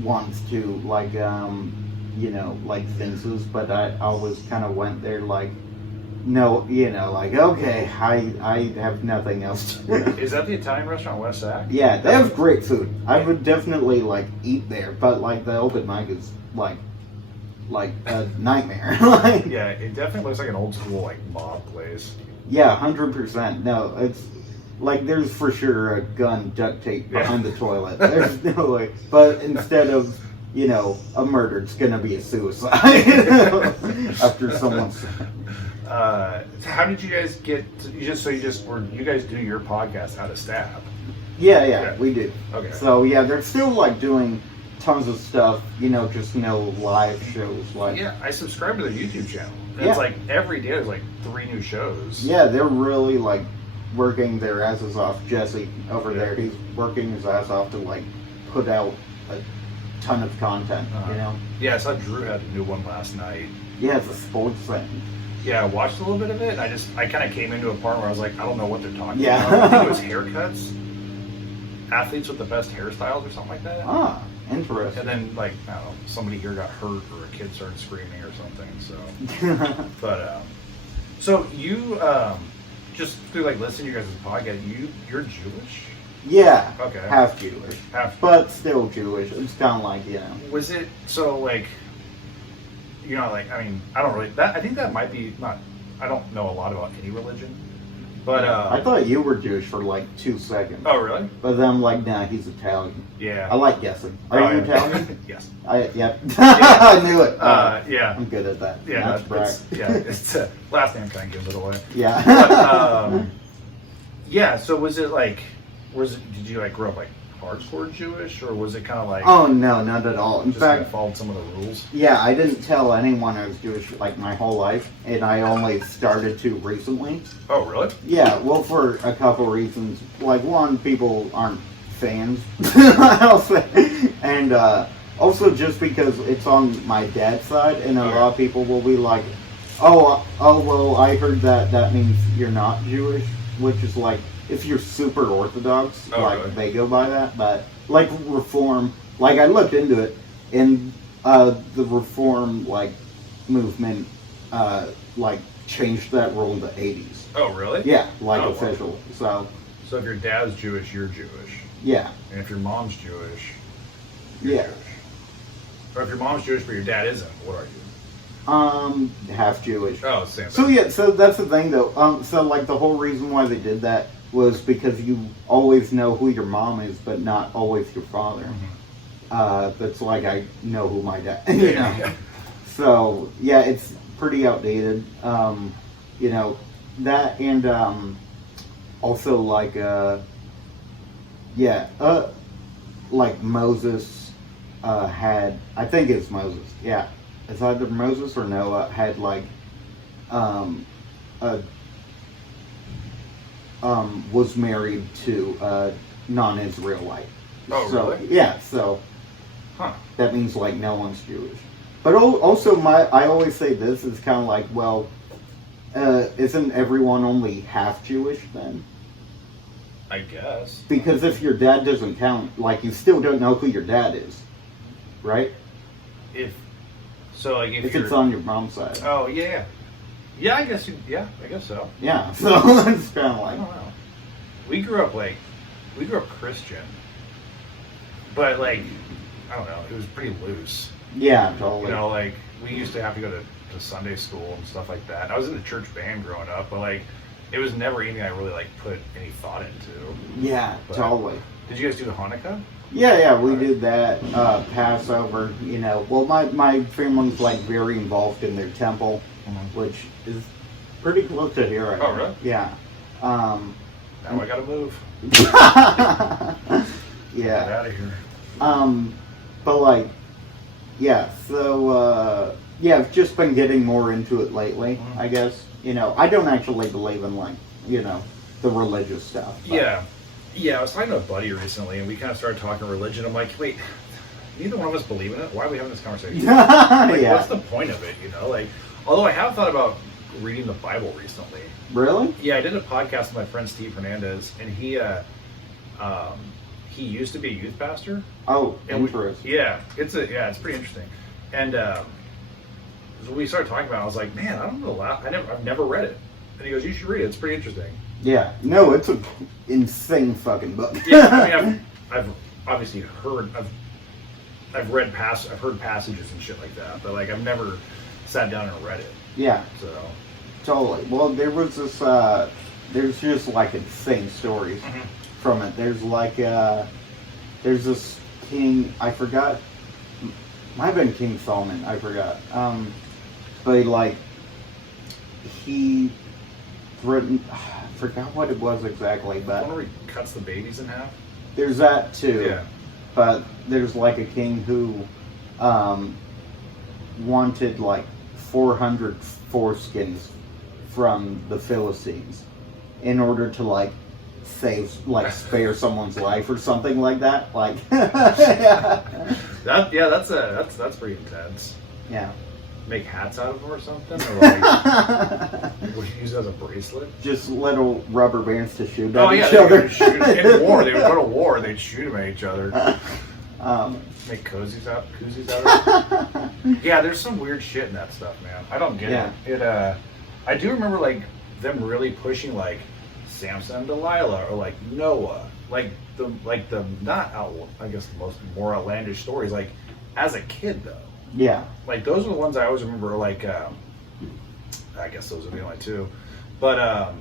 ones too, like like Vince's, but I always kind of went there like, no, like, okay, I have nothing else to do. Is that the Italian restaurant West Sac? Yeah, they have great food. I would definitely like eat there, but like the open mic is like like a nightmare. Like, Yeah, it definitely looks like an old school like mob place. yeah, 100%. No, it's like there's for sure a gun duct tape behind the toilet. There's no way. But instead of, you know, a murder, it's gonna be a suicide after someone's. How did you guys get? You guys do your podcast out of Stab? Yeah, we do. Okay. So yeah, they're still like doing tons of stuff. You know, just no live shows. Like Yeah, I subscribe to their YouTube channel. And Yeah. It's like every day there's like 3 new shows. yeah, they're really like working their asses off. Jesse over there, he's working his ass off to like put out a ton of content. You know. Yeah, I saw Drew had a new one last night. Yeah, it's a sports thing. Yeah, I watched a little bit of it. I kind of came into a part where I was like, I don't know what they're talking Yeah. about. I think it was haircuts, athletes with the best hairstyles or something like that. Ah, interesting. And then like I don't know, somebody here got hurt or a kid started screaming or something. So, but so you just through like listening to your guys' podcast, you're Jewish. Yeah. Okay. Half Jewish. But still Jewish. It's kind of like, you know. Was it so like? You know, like I mean, I don't really. I think that might be not. I don't know a lot about any religion, but I thought you were Jewish for like 2 seconds. Oh, really? But then I'm like, nah, he's Italian. Yeah. I like guessing. Are you Italian? Yes. Yep. I knew it. Yeah. I'm good at that. Yeah. That's right. It's last name kind of gives it away. Yeah. But, yeah. So was it like? Did you like grow up like hardcore Jewish, or was it kind of like? Oh no, not at all. In just fact, kind of followed some of the rules. yeah, I didn't tell anyone I was Jewish like my whole life, and I only started to recently. Oh, really? Yeah, well, for a couple reasons. Like, one, people aren't fans, I'll say. And also just because it's on my dad's side, and a lot of people will be like, oh, well, I heard that means you're not Jewish, which is like, if you're super Orthodox, really? they go by that. But, like, Reform, like, I looked into it, and the Reform, like, movement, like, changed that rule in the 80s. Oh, really? Yeah, like Wow. official. So if your dad's Jewish, you're Jewish. Yeah. And if your mom's Jewish, you're Yeah. Jewish. Or if your mom's Jewish but your dad isn't, what are you? Half Jewish. Oh, same thing. So yeah, so that's the thing though. So like the whole reason why they did that was because you always know who your mom is, but not always your father. That's like I know who my dad. You know. Yeah. So yeah, it's pretty outdated. You know that, and also like like Moses had. I think it's Moses. Yeah. It's either Moses or Noah had like was married to a non-Israelite. Oh, so, really? Yeah, so Huh. that means like no one's Jewish. But also I always say this is kind of like, well, isn't everyone only half Jewish then? I guess. Because if your dad doesn't count, like you still don't know who your dad is, right? If If you're, it's on your mom's side. oh yeah, yeah. I guess I guess so. Yeah, so it's kind of I like, don't know. We grew up Christian, but like I don't know. It was pretty loose. yeah, totally. You know, like we used to have to go to Sunday school and stuff like that. I was in the church band growing up, but like it was never anything I really like put any thought into. Yeah, But- totally. Did you guys do Hanukkah? Yeah, we did that, Passover, you know. Well, my family's, like, very involved in their temple, which is pretty close to here. Oh, really? Yeah. Now I gotta move. Get Yeah. out of here. But, like, yeah, so, yeah, I've just been getting more into it lately, I guess. You know, I don't actually believe in, like, you know, the religious stuff. But. Yeah, I was talking to a buddy recently, and we kind of started talking religion. I'm like, wait, neither one of us believe in it. Why are we having this conversation? Like, Yeah. what's the point of it? You know, like, although I have thought about reading the Bible recently. Really? Yeah, I did a podcast with my friend Steve Hernandez, and he used to be a youth pastor. Oh, And interesting. it's pretty interesting. And so we started talking about it, I was like, man, I don't know I've never read it. And he goes, you should read it. It's pretty interesting. Yeah, no, it's an insane fucking book. Yeah, I mean, I've obviously heard, I've I've heard passages and shit like that, but like I've never sat down and read it. Yeah. So totally. Well, there was this. There's just like insane stories from it. There's like there's this king. I forgot. Might have been King Solomon. I forgot. But like he written. I forgot what it was exactly, but where he cuts the babies in half. There's that too. Yeah. But there's like a king who wanted like 400 foreskins from the Philistines in order to like spare someone's life or something like that. Like that's pretty intense. Yeah. Make hats out of them or something? Or like, would you use it as a bracelet? Just little rubber bands to shoot at each other. In war, they would go to war, they'd shoot them at each other. Make koozies out of it. Yeah, there's some weird shit in that stuff, man. I don't get it. I do remember like them really pushing like Samson and Delilah or like Noah. Like the not out, I guess the more outlandish stories, like as a kid though. Yeah. Like, those are the ones I always remember, like, I guess those are the only two. But,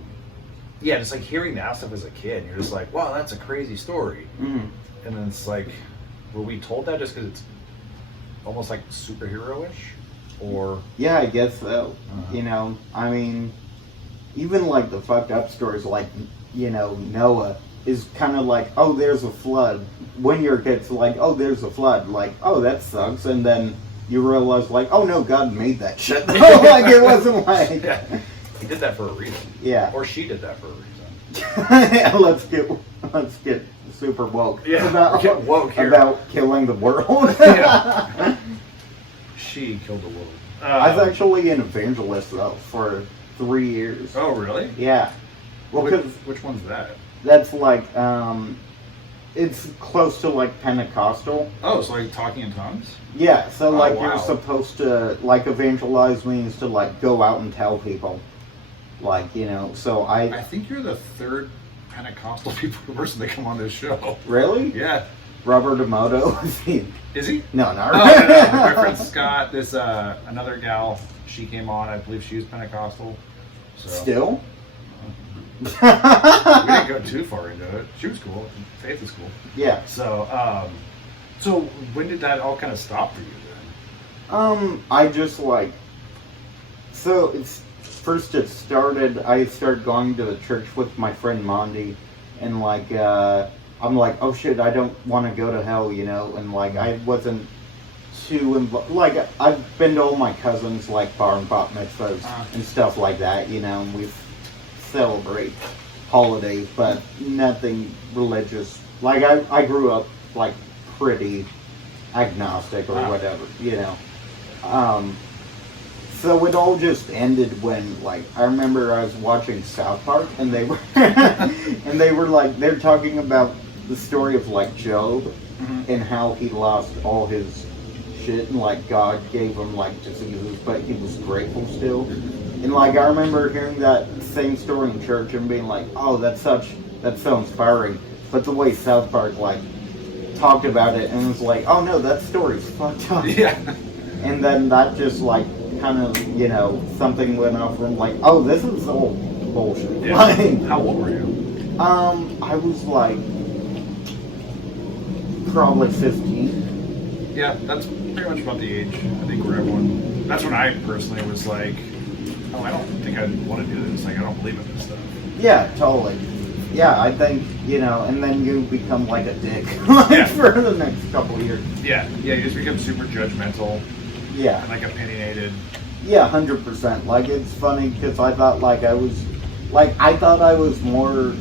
yeah, just, like, hearing that stuff as a kid, you're just like, wow, that's a crazy story. Mm. And then it's like, were we told that just because it's almost, like, superhero-ish? Or... Yeah, I guess so. You know, I mean, even, like, the fucked up stories, like, you know, Noah is kind of like, oh, there's a flood. When you're a kid, it's like, oh, there's a flood. Like, oh, that sucks. And then... you realize, like, oh no, God made that shit. Like, it wasn't like... Yeah. He did that for a reason. Yeah. Or she did that for a reason. Yeah, let's get super woke. Yeah, get woke here. About killing the world. Yeah. She killed the world. I was actually an evangelist, though, for 3 years. Oh, really? Yeah. Well, which one's that? That's like, it's close to like Pentecostal. Oh, so like talking in tongues? Yeah, so like wow. You're supposed to, like, evangelize means to like go out and tell people. Like, you know, so I think you're the third Pentecostal person to come on this show. Really? Yeah. Robert Emoto, is he? Is he? No, not really. Oh, no. My friend Scott, this another gal, she came on, I believe she was Pentecostal. So. Still? We didn't go too far into it. She was cool. Faith is cool. Yeah. So, so when did that all kind of stop for you then? I just like, so it's first it started. I started going to the church with my friend Mondi, and like, I'm like, oh shit, I don't want to go to hell, you know, and like I wasn't too involved. Like I've been to all my cousins like bar and bat mitzvahs and stuff like that, you know, and we've celebrate holidays, but nothing religious. Like I grew up like pretty agnostic or whatever, you know. So it all just ended when, like, I remember I was watching South Park and they were and they were like, they're talking about the story of like Job and how he lost all his shit and like God gave him like diseases, but he was grateful still. And like I remember hearing that same story in church and being like, oh, that's so inspiring. But the way South Park like talked about it and was like, oh no, that story's fucked up. Yeah. And then that just like kind of, you know, something went off from like, oh, this is all bullshit. Yeah. Like, how old were you? I was like probably 15. Yeah, that's pretty much about the age I think where everyone. That's when I personally was like, oh, I don't think I want to do this. Like, I don't believe in this stuff. Yeah, totally. Yeah, I think, you know, and then you become like a dick like, for the next couple of years. Yeah, you just become super judgmental. Yeah. And, like, opinionated. Yeah, 100%. Like, it's funny because I thought, like, I thought I was smarter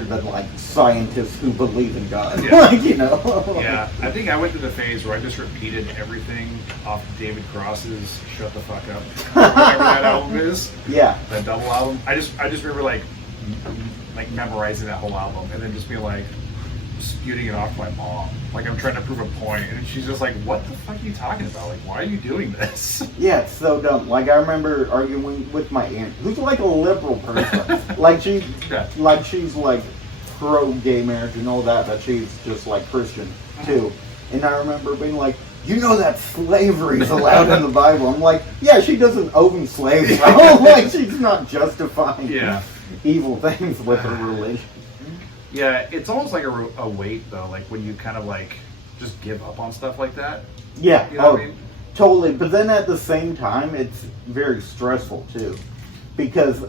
than, like, scientists who believe in God. Yeah. Like, you know? Yeah, I think I went through the phase where I just repeated everything off David Cross's Shut the Fuck Up. Whatever that album is. Yeah. That double album. I just remember, like memorizing that whole album and then just being like spewing it off to my mom. Like I'm trying to prove a point and she's just like, what the fuck are you talking about? Like, why are you doing this? Yeah, it's so dumb. Like I remember arguing with my aunt, who's like a liberal person. like she's like pro gay marriage and all that, but she's just like Christian too. And I remember being like, you know that slavery is allowed in the Bible. I'm like, yeah, she doesn't own slaves. Like, she's not justifying evil things with her religion. Yeah, it's almost like a weight, though, like when you kind of like just give up on stuff like that. Yeah, you know what I mean? Totally. But then at the same time, it's very stressful, too. Because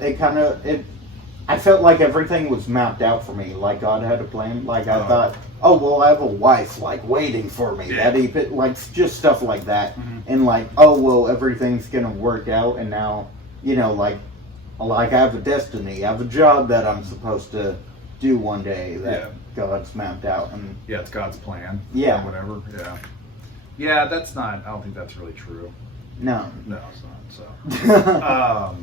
I felt like everything was mapped out for me. Like God had a plan. Like I thought, oh, well, I have a wife, like, waiting for me. Yeah. Like, just stuff like that. And like, oh, well, everything's going to work out. And now, you know, like I have a destiny. I have a job that I'm supposed to do one day that God's mapped out. And yeah, it's God's plan. Yeah. Or whatever. Yeah. Yeah, that's not, I don't think that's really true. No. No, it's not. So,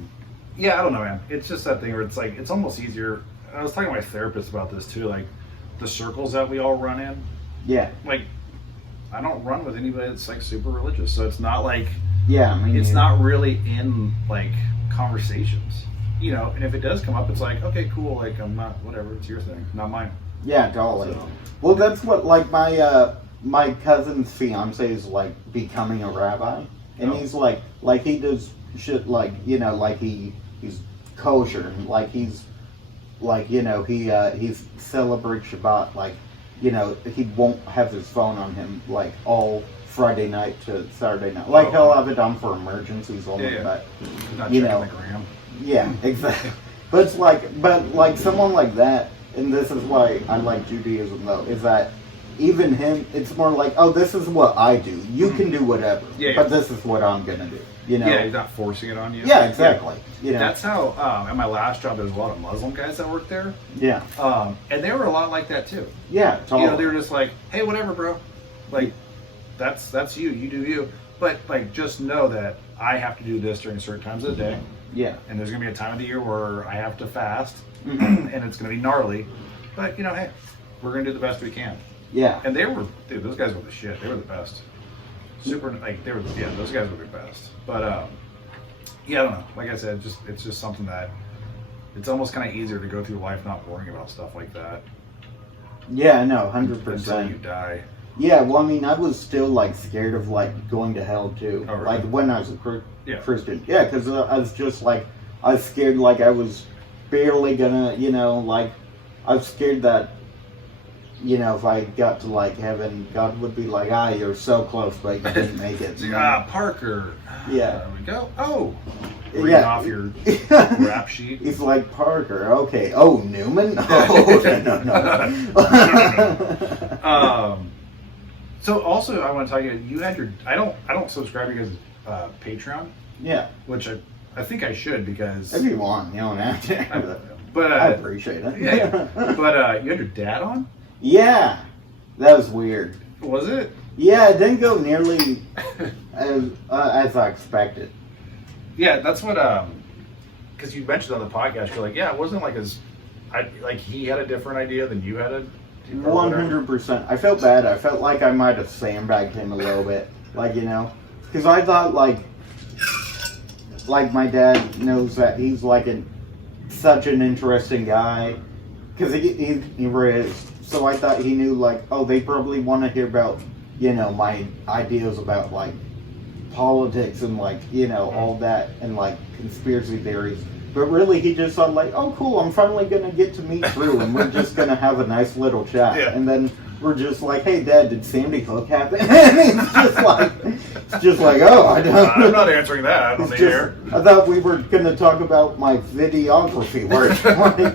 yeah, I don't know, man. It's just that thing where it's like, it's almost easier. I was talking to my therapist about this too, like the circles that we all run in. Yeah. Like, I don't run with anybody that's like super religious. So it's not like, it's not really in like conversations, you know, and if it does come up, it's like, okay, cool. Like, I'm not, whatever, it's your thing, not mine. Yeah, totally. So, well, that's what, like, my cousin's fiance is like becoming a rabbi, and he's like he does shit like, you know, like he's kosher, like he's like, you know, he celebrates Shabbat, like, you know, he won't have his phone on him like all Friday night to Saturday night. Like he'll have it on for emergencies only, but not you checking know, the gram. yeah, exactly. But it's like someone like that, and this is why I like Judaism though, is that even him, it's more like, oh, this is what I do. You can do whatever, but this is what I'm gonna do. You know? Yeah, he's not forcing it on you. Yeah, exactly. You know? That's how. At my last job, there's a lot of Muslim guys that worked there. Yeah. And they were a lot like that too. Yeah, totally. You know, they were just like, hey, whatever, bro. Like, that's you. You do you. But like, just know that I have to do this during certain times of the day. Yeah. And there's gonna be a time of the year where I have to fast, and it's gonna be gnarly. But you know, hey, we're gonna do the best we can. Yeah. And they were, dude, those guys were the shit. They were the best. Super, like, they were, those guys were the best. But, yeah, I don't know. Like I said, it's just something that, it's almost kind of easier to go through life not worrying about stuff like that. Yeah, no, 100%. Until you die. Yeah, well, I mean, I was still, like, scared of, like, going to hell, too. Oh, really? Like, when I was a Christian. Yeah, because I was just, like, I was scared, like, I was barely gonna, you know, like, I was scared that, you know, if I got to like heaven, God would be like, you're so close, but you didn't make it. Parker. Yeah. There we go. Oh. Reading off your rap sheet. He's like, Parker, okay. Oh, Newman? Oh, no. So also, I want to tell you, you had your, I don't subscribe to your guys' Patreon. Yeah. Which I think I should, because. If you want, you don't have to. But I appreciate it. Yeah. But you had your dad on? Yeah, that was weird. Was it? Yeah, it didn't go nearly as I expected. Yeah, that's what, because you mentioned on the podcast, you're like, yeah, it wasn't like like he had a different idea than you had a. 100%. I felt bad. I felt like I might have sandbagged him a little bit. Like, you know, because I thought like my dad knows that he's like such an interesting guy, because he is. So I thought he knew, like, oh, they probably want to hear about, you know, my ideas about, like, politics and, like, you know, all that, and, like, conspiracy theories. But really, he just thought, like, oh, cool, I'm finally going to get to meet Drew, and we're just going to have a nice little chat. Yeah. And then we're just like, hey, Dad, did Sandy Hook happen? And it's just like, oh, I don't I'm not answering that on the air. I thought we were going to talk about my videography work. Like,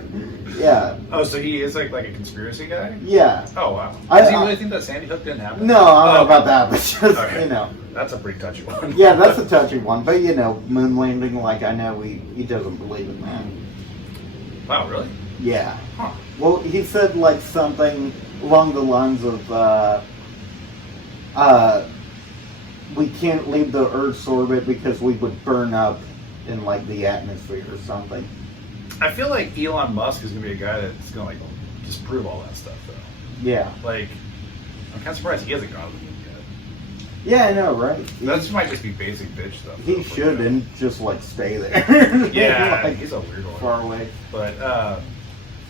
yeah. Oh, so he is like a conspiracy guy? Yeah. Oh, wow. Does he really think that Sandy Hook didn't happen? No, I don't know about that, but just, you know. That's a pretty touchy one. Yeah, that's a touchy one. But, you know, moon landing, like, I know he doesn't believe in that. Wow, really? Yeah. Huh. Well, he said, like, something along the lines of, we can't leave the Earth's orbit because we would burn up in, like, the atmosphere or something. I feel like Elon Musk is going to be a guy that's going to, like, disprove all that stuff, though. Yeah. Like, I'm kind of surprised he hasn't gone to the moon yet. Yeah, I know, right? That might just be basic bitch stuff. He should, and just, like, stay there. Yeah, like, he's a weird one. Far away. But,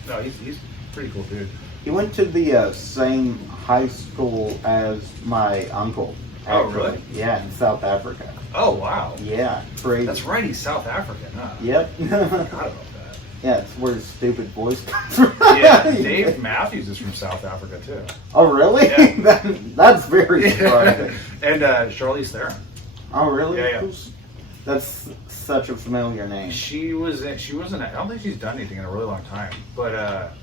no, he's a pretty cool dude. He went to the same high school as my uncle. Oh, Actually. really? Yeah, in South Africa. Oh, wow. Yeah, crazy. That's right, he's South African, huh? Yep. I forgot about that. Yeah, it's where his stupid voice comes from. Yeah, Dave Matthews is from South Africa, too. Oh, really? Yeah. That's very funny. And Charlize Theron. Oh, really? Yeah. That's such a familiar name. She was in, I don't think she's done anything in a really long time, but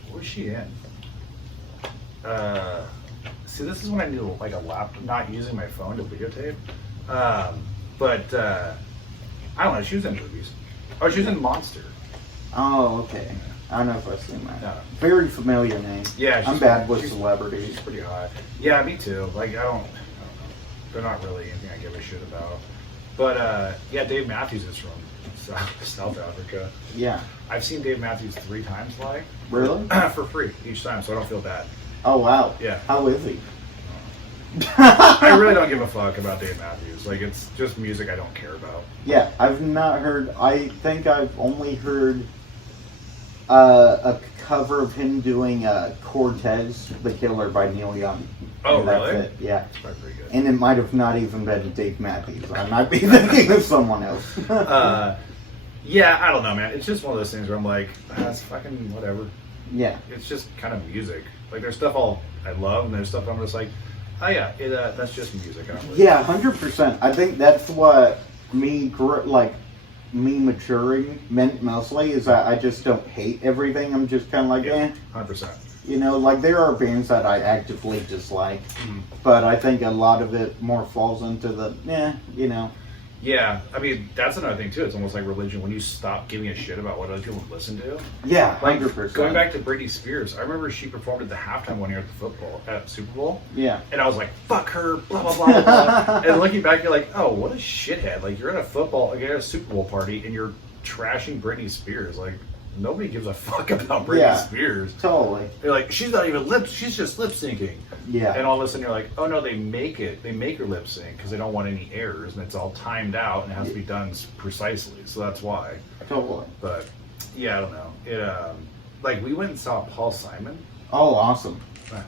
what was she in? See, this is when I knew like a laptop, not using my phone to videotape. But I don't know, she was in movies. Oh, she was in Monster. Oh, okay. I don't know if I've seen that. No. Very familiar name. Yeah, I'm bad with celebrities. She's pretty hot. Yeah, me too. Like I don't know. They're not really anything I give a shit about. But yeah, Dave Matthews is from South Africa. Yeah. I've seen Dave Matthews 3 times live. Really? For free each time, so I don't feel bad. Oh, wow. Yeah. How is he? I really don't give a fuck about Dave Matthews. Like, it's just music I don't care about. Yeah, I've not heard. I think I've only heard a cover of him doing Cortez the Killer by Neil Young. Oh, And that's really? it. Yeah. It's probably pretty good. And it might have not even been Dave Matthews. I might be thinking of someone else. Yeah, I don't know, man. It's just one of those things where I'm like, it's fucking whatever. Yeah. It's just kind of music. Like, there's stuff I love, and there's stuff I'm just like, oh yeah, that's just music. I don't really Yeah, 100%. I think that's what me maturing meant mostly is that I just don't hate everything. I'm just kind of like, 100%. You know, like there are bands that I actively dislike, but I think a lot of it more falls into the, you know. Yeah, I mean, that's another thing too. It's almost like religion when you stop giving a shit about what other people listen to. Yeah, like 100%. Going back to Britney Spears, I remember she performed at the halftime one year at Super Bowl. Yeah. And I was like, fuck her, blah, blah, blah, blah. And looking back, you're like, oh, what a shithead. Like, you're at a Super Bowl party and you're trashing Britney Spears. Like, nobody gives a fuck about Britney Spears. Totally. They're like, she's not even she's just lip syncing. Yeah. And all of a sudden you're like, oh no, they make her lip sync because they don't want any errors and it's all timed out and it has to be done precisely. So that's why. Totally. But yeah, I don't know. It like we went and saw Paul Simon. Oh, awesome.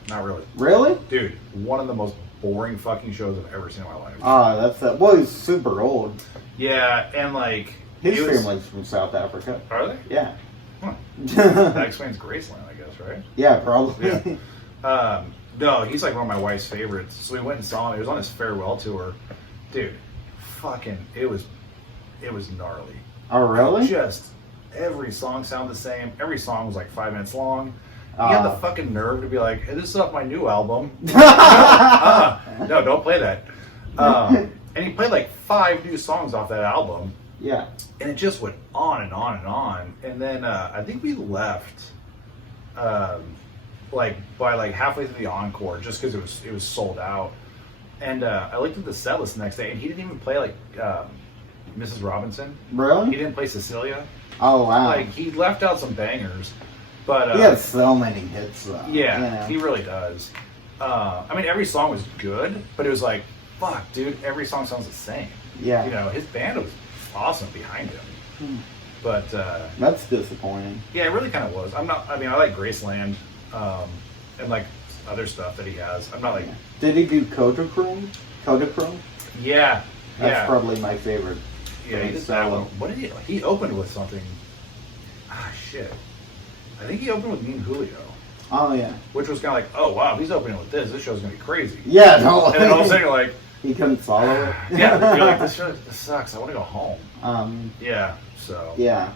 Not really. Really? Dude, one of the most boring fucking shows I've ever seen in my life. Well, he's super old. Yeah, and like his family's from South Africa. Are they? Yeah. Huh. That explains Graceland, I guess, right? Yeah, probably. Yeah. No, he's like one of my wife's favorites. So we went and saw him. He was on his farewell tour. Dude, fucking, it was gnarly. Oh, really? Just every song sounded the same. Every song was like 5 minutes long. He had the fucking nerve to be like, hey, this is off my new album. No, don't play that. And he played like 5 new songs off that album. Yeah. And it just went on and on and on. And then I think we left like by like halfway through the encore just because it was sold out. And I looked at the set list the next day and he didn't even play like Mrs. Robinson. Really? He didn't play Cecilia. Oh, wow. Like he left out some bangers. But he has so many hits though. Yeah, you know? he really does. I mean, every song was good, but it was like, fuck, dude, every song sounds the same. Yeah. You know, his band was awesome behind him. But that's disappointing. yeah, it really kind of was. I like Graceland and like other stuff that he has. I'm not like. Did he do Kodachrome? Yeah. That's probably my favorite. Yeah, he did that one. What did he opened with something? Shit. I think he opened with Me and Julio. Oh yeah. Which was kind of like, oh wow, if he's opening with this show's gonna be crazy. Yeah, no. And then all of a sudden you're like, he couldn't follow it. Yeah, you're like, this sucks. I want to go home. Yeah. So. Yeah.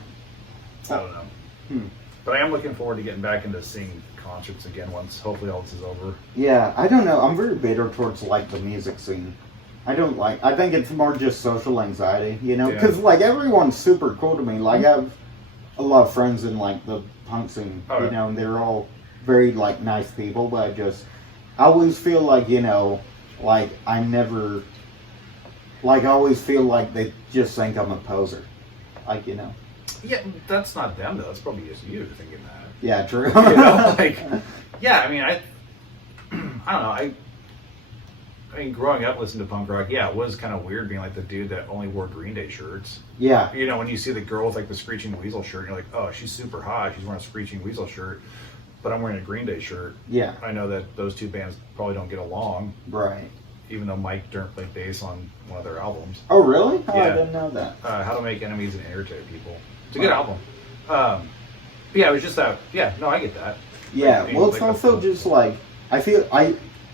I don't know. But I am looking forward to getting back into seeing concerts again once hopefully all this is over. Yeah, I don't know. I'm very bitter towards like the music scene. I think it's more just social anxiety, you know? Because like everyone's super cool to me. Like I have a lot of friends in like the punk scene, you know, and they're all very like nice people, but I always feel like, you know, like I always feel like they just think I'm a poser. Like, you know. Yeah, that's not them though. That's probably just you thinking that. Yeah, true. You know, like, yeah. I mean, I don't know. I mean, growing up listening to punk rock, yeah, it was kind of weird being like the dude that only wore Green Day shirts. Yeah. You know, when you see the girl with like the Screeching Weasel shirt, you're like, oh, she's super hot. She's wearing a Screeching Weasel shirt. but I'm wearing a Green Day shirt. Yeah. I know that those two bands probably don't get along. Right. Even though Mike Dirnt played bass on one of their albums. Oh, really? Oh, Yeah. I didn't know that. How to Make Enemies and Irritate People. It's a good album. Yeah, it was just that. Yeah, no, I get that. Yeah, Like, well, it's like also just like, I feel,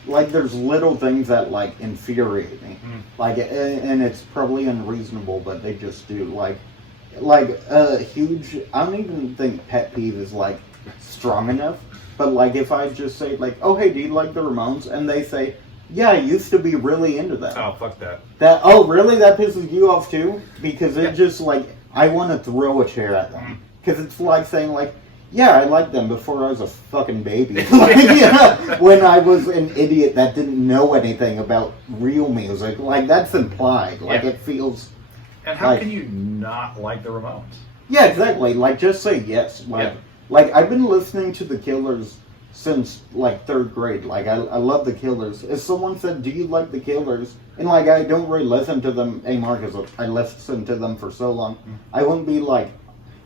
like there's little things that like infuriate me. Like, and it's probably unreasonable, but they just do. Like a huge, I don't even think pet peeve is like strong enough, but like if I just say like, oh, hey, do you like the Ramones? And they say, yeah, I used to be really into that. Oh, fuck that. Oh, really? That pisses you off too? Because it just like, I want to throw a chair at them. Because it's like saying like, yeah, I liked them before I was a fucking baby. Like, you know, when I was an idiot that didn't know anything about real music. Like, that's implied. Like, it feels... And how can you not like the Ramones? Yeah, exactly. Like, just say yes. Like I've been listening to The Killers since, like, 3rd grade. Like, I love The Killers. If someone said, do you like The Killers? And, like, I don't really listen to them anymore because I listened to them for so long. I wouldn't be like,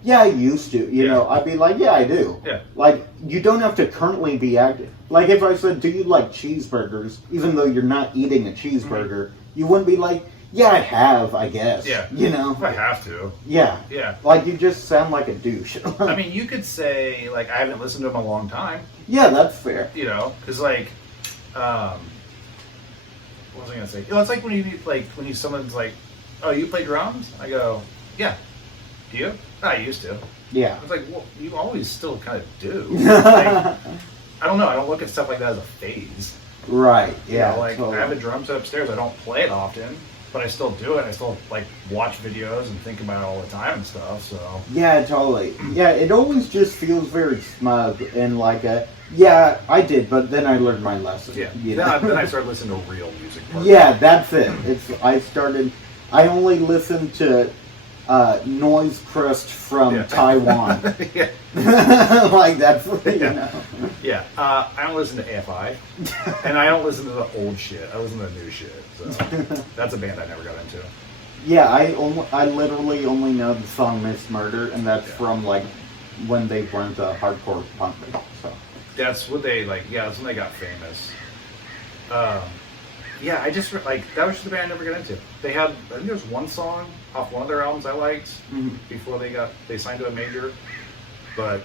yeah, I used to. You know, I'd be like, yeah, I do. Yeah. Like, you don't have to currently be active. Like, if I said, do you like cheeseburgers? Even though you're not eating a cheeseburger, you wouldn't be like, yeah, I have, I guess. Yeah. You know? If I have to. Yeah. Yeah. Like, you just sound like a douche. I mean, you could say, like, I haven't listened to them in a long time. Yeah, that's fair. You know? Because, like, what was I going to say? You know, it's like when someone's like, oh, you play drums? I go, yeah. Do you? I used to. Yeah. It's like, well, you always still kind of do. Like, I don't know. I don't look at stuff like that as a phase. Right. Yeah. You know, like, totally. I have a drum set upstairs. I don't play it often, but I still do it. I still, like, watch videos and think about it all the time and stuff, so. Yeah, totally. Yeah, it always just feels very smug and like yeah, I did, but then I learned my lesson. Yeah. You know? Then I started listening to real music. Yeah, that's it. I only listened to Noise Crust from Taiwan. Yeah. Like, that's, you know. Yeah. I don't listen to AFI, and I don't listen to the old shit. I listen to the new shit, so. That's a band I never got into. Yeah, I literally only know the song Miss Murder, and that's from, like, when they weren't a hardcore punk band, so. That's what they, like, yeah, that's when they got famous. Yeah, I just, like, that was just the band I never got into. They had, I think there was one song off one of their albums I liked before they signed to a major, but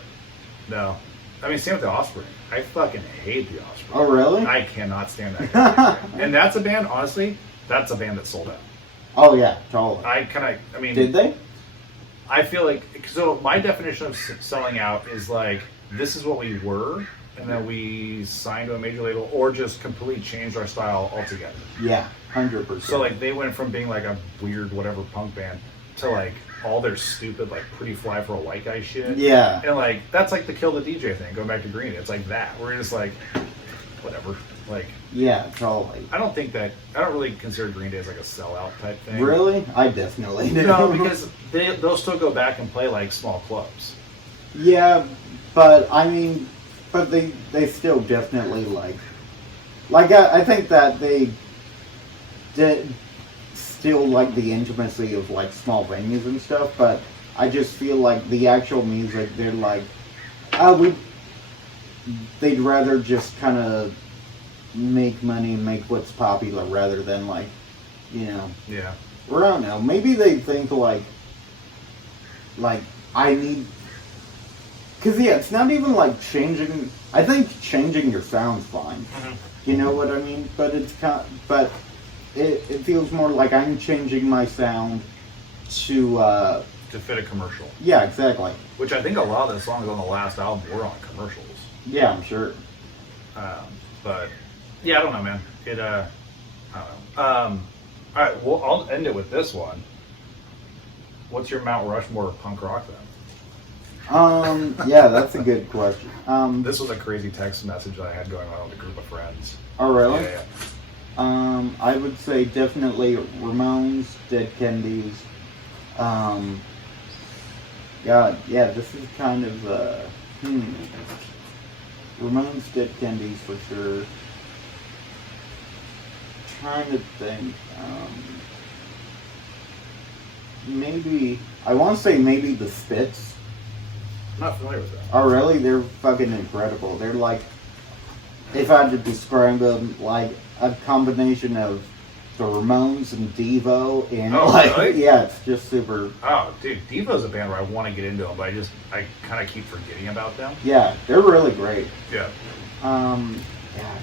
no. I mean, same with the Offspring. I fucking hate the Offspring. Oh, really? I cannot stand that band. And that's a band, honestly, that's a band that sold out. Oh, yeah, totally. I mean... Did they? I feel like, so my definition of selling out is like, this is what we were, and then we signed to a major label, or just completely changed our style altogether. Yeah, 100%. So like, they went from being like a weird whatever punk band to like all their stupid like Pretty Fly for a White Guy shit. Yeah. And like, that's like the Kill the DJ thing, going back to Green. It's like that. We're just like, whatever. Like, yeah, totally. I don't really consider Green Day as like a sellout type thing. Really? I definitely do. No, because they'll still go back and play like small clubs. Yeah, but I mean, but they still definitely like I think that they did still like the intimacy of like small venues and stuff, but I just feel like the actual music, they're like, they'd rather just kind of make money and make what's popular rather than like, you know. Yeah. Or I don't know. Maybe they think like I need. Because, yeah, it's not even like changing. I think changing your sound's fine. You know what I mean? But it's but it feels more like I'm changing my sound to fit a commercial. Yeah, exactly. Which I think a lot of the songs on the last album were on commercials. Yeah, I'm sure. But yeah, I don't know, man. I don't know. All right, well, I'll end it with this one. What's your Mount Rushmore of punk rock then? Yeah, that's a good question. This was a crazy text message that I had going on with a group of friends. Oh, really? Yeah. I would say definitely Ramones, Dead Kennedys. God, yeah, this is kind of, Ramones, Dead Kennedys for sure. Trying to think, maybe, I want to say maybe the Spits. I'm not familiar with that. Oh, really? They're fucking incredible. They're like, if I had to describe them, like a combination of the Ramones and Devo, and Really? yeah, it's just super. Oh, dude, Devo's a band where I want to get into them, but I kind of keep forgetting about them. Yeah, they're really great. Yeah. Yeah,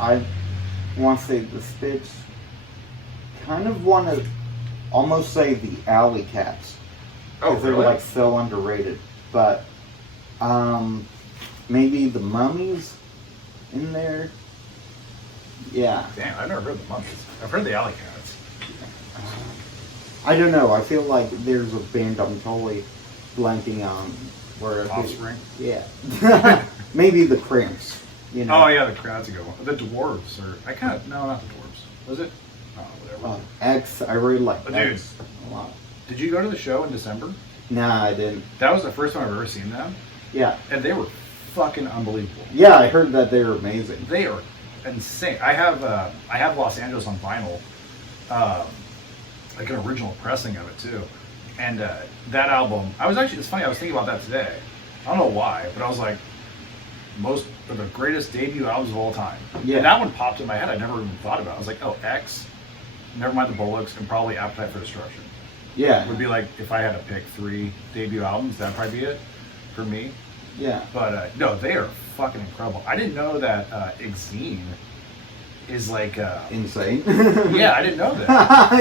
I want to say the Spits. Kind of want to almost say the Alley Cats. Oh, They're really? like so underrated, but maybe the Mummies in there. Yeah. Damn, I've never heard the Monkeys. I've heard the Alley Cats. I don't know. I feel like there's a band I'm totally blanking on. Where Offspring? Yeah. Maybe the Cramps. You know. Oh yeah, that's a good one. The Dwarves, or no, not the Dwarves. Was it? Oh, whatever. X. I really like Dude. X a lot. Did you go to the show in December? Nah, I didn't. That was the first time I've ever seen them, Yeah. and they were fucking unbelievable. Yeah, I heard that they were amazing. They are insane. I have Los Angeles on vinyl, like an original pressing of it too. And that album, it's funny, I was thinking about that today. I don't know why, but I was like, most of the greatest debut albums of all time. Yeah. And that one popped in my head. I never even thought about it. I was like, oh, X, never mind the Bullocks, and probably Appetite for Destruction. Yeah. Would be like, if I had to pick 3 debut albums, that'd probably be it for me. Yeah. But no, they are fucking incredible. I didn't know that Exene is like Insane. yeah, I didn't know that.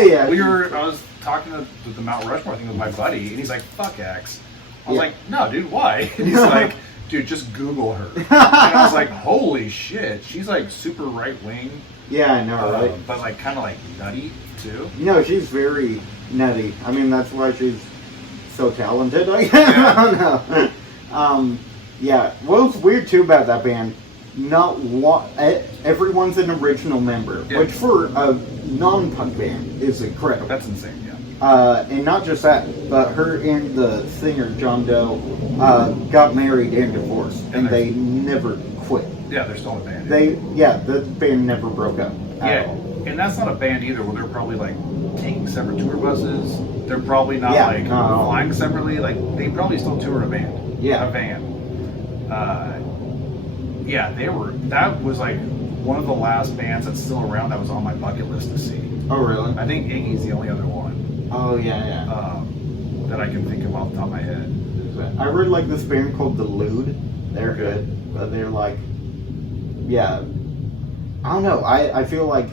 Yeah. I was talking to the Mount Rushmore thing with my buddy, and he's like, "Fuck X." I was like, "No, dude, why?" And he's like, "Dude, just Google her." And I was like, "Holy shit, she's like super right wing." Yeah, I know, right? But like kind of like nutty too. No, she's very nutty. I mean, that's why she's so talented. I don't know. Yeah. What's weird too about that band? Not one. Everyone's an original member, Yeah. which for a non-punk band is incredible. That's insane. Yeah. And not just that, but her and the singer John Doe got married and divorced, and they never quit. Yeah, they're still a band. The band never broke up. Yeah, and that's not a band either, where they're probably like taking separate tour buses. They're probably not flying separately. Like they probably still tour a band. Yeah. A van. Yeah, that was like one of the last bands that's still around that was on my bucket list to see. Oh, really? I think Iggy's the only other one. Oh, yeah. That I can think of off the top of my head. I really like this band called The Lewd. They're good, but they're like, yeah. I don't know. I feel like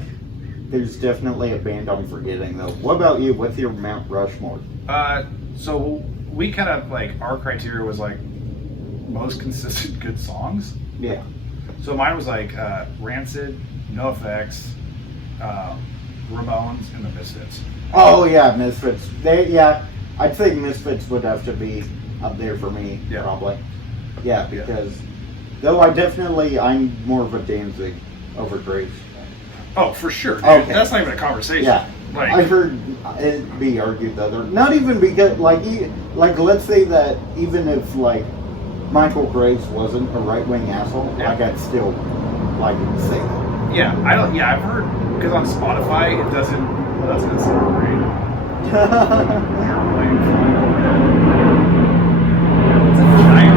there's definitely a band I'm forgetting, though. What about you? What's your Mount Rushmore? So we kind of like, our criteria was like most consistent good songs. Yeah. So mine was like Rancid, NoFX, Ramones, and the Misfits. Oh, yeah, Misfits. I'd say Misfits would have to be up there for me, probably. Yeah, because, though I'm more of a Danzig over Graves. Oh, for sure. Dude. Okay. That's not even a conversation. Yeah. Like, I heard it be argued that they're not even because, like, let's say that even if, like, Michael Graves wasn't a right-wing asshole, like, I'd still, like, say that. Yeah, I've heard, because on Spotify, it doesn't sound great. It's a giant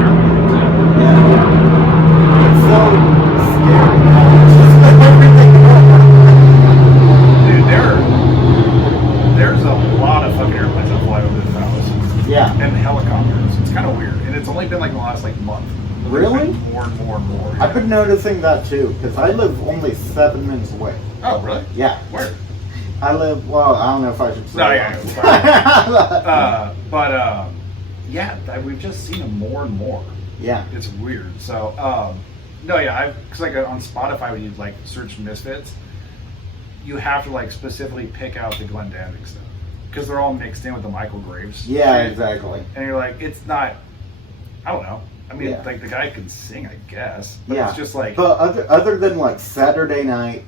It's so scary. Dude, there's a lot of fucking airplanes that fly over this house. Yeah. And helicopters. It's kind of weird. And it's only been like the last like month. Really? More and more and more. I've been noticing that too, because I live only 7 minutes away. Oh, really? Yeah. Where? I live, well, I don't know if I should say No, that. Yeah, we've just seen them more and more. Yeah. It's weird. So, because like on Spotify, when you like search Misfits, you have to like specifically pick out the Glenn Danzig stuff because they're all mixed in with the Michael Graves. Yeah, shit. exactly. And you're like, it's not. I don't know. I mean, like the guy can sing, I guess, but it's just like. But other than like Saturday Night,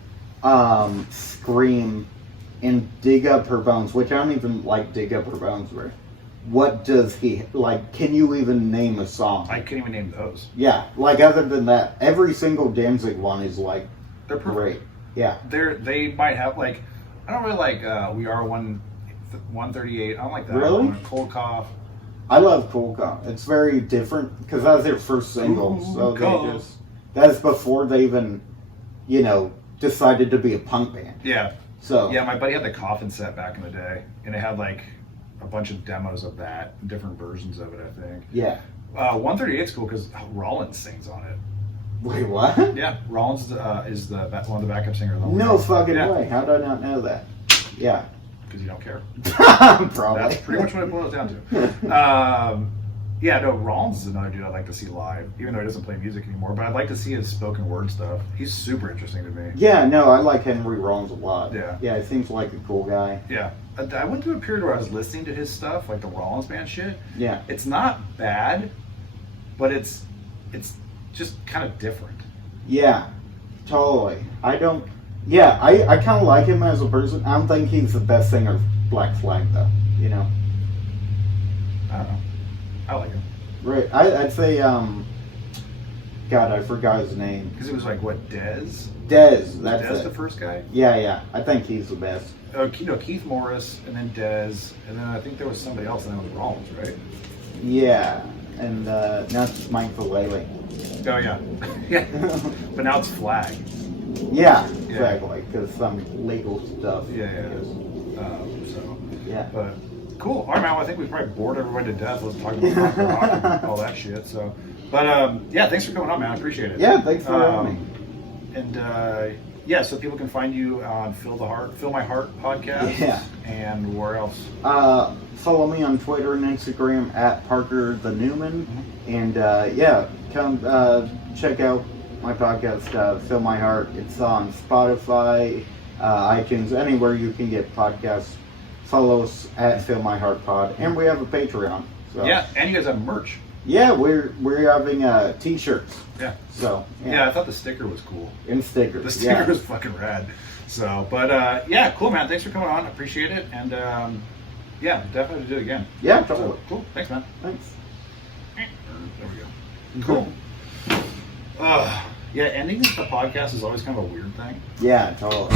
Scream, and Dig Up Her Bones, which I don't even like Dig Up Her Bones, right? What does he like? Can you even name a song? I can't even name those. Yeah, like other than that, every single Danzig one is like they're perfect. Great. Yeah, They might have like, I don't really like We Are 138. I don't like that. Really? Cold Cough. I love Cool Calm. It's very different because that was their first single. So that's before they even, decided to be a punk band. Yeah. So yeah, my buddy had the Coffin set back in the day, and it had like a bunch of demos of that, different versions of it, I think. Yeah. 138's cool because Rollins sings on it. Wait, what? Yeah, Rollins is one of the backup singers. No fucking way. How did I not know that? Yeah. Because you don't care. Probably. That's pretty much what it boils down to. Yeah, no, Rollins is another dude I'd like to see live, even though he doesn't play music anymore. But I'd like to see his spoken word stuff. He's super interesting to me. Yeah, no, I like Henry Rollins a lot. Yeah. Yeah, he seems like a cool guy. Yeah. I went through a period where I was listening to his stuff, like the Rollins band shit. Yeah. It's not bad, but it's just kind of different. Yeah, totally. I kind of like him as a person. I don't think he's the best singer of Black Flag, though, I don't know. I like him. Right. I'd say, God, I forgot his name. Because it was like, what, Dez? Dez, that's Dez it. the first guy? Yeah. I think he's the best. Keith Morris, and then Dez, and then I think there was somebody else, and then it was Rollins, right? Yeah, and now it's Mike Vallely. Oh, yeah. Yeah. But now it's Flag. Yeah, exactly, because some legal stuff. Yeah. Yeah. But cool. All right, man. Well, I think we've probably bored everybody to death. Let's talk about rock and all that shit. So, but yeah, thanks for coming on, man. I appreciate it. Yeah, thanks for having me. And yeah, so people can find you on Fill My Heart podcast. Yeah. And where else? Follow me on Twitter and Instagram at Parker the Newman. Mm-hmm. And come check out my podcast, Fill My Heart. It's on Spotify, iTunes, anywhere you can get podcasts. Follow us at Fill My Heart Pod, and we have a Patreon. So. Yeah, and you guys have merch. Yeah, we're having t-shirts. Yeah. So yeah, I thought the sticker was cool. And stickers. The sticker was fucking rad. So, but yeah, cool, man. Thanks for coming on. I appreciate it, and yeah, definitely do it again. Yeah, totally. So, cool. Thanks, man. Thanks. There we go. Cool. Yeah, ending the podcast is always kind of a weird thing. Yeah, totally.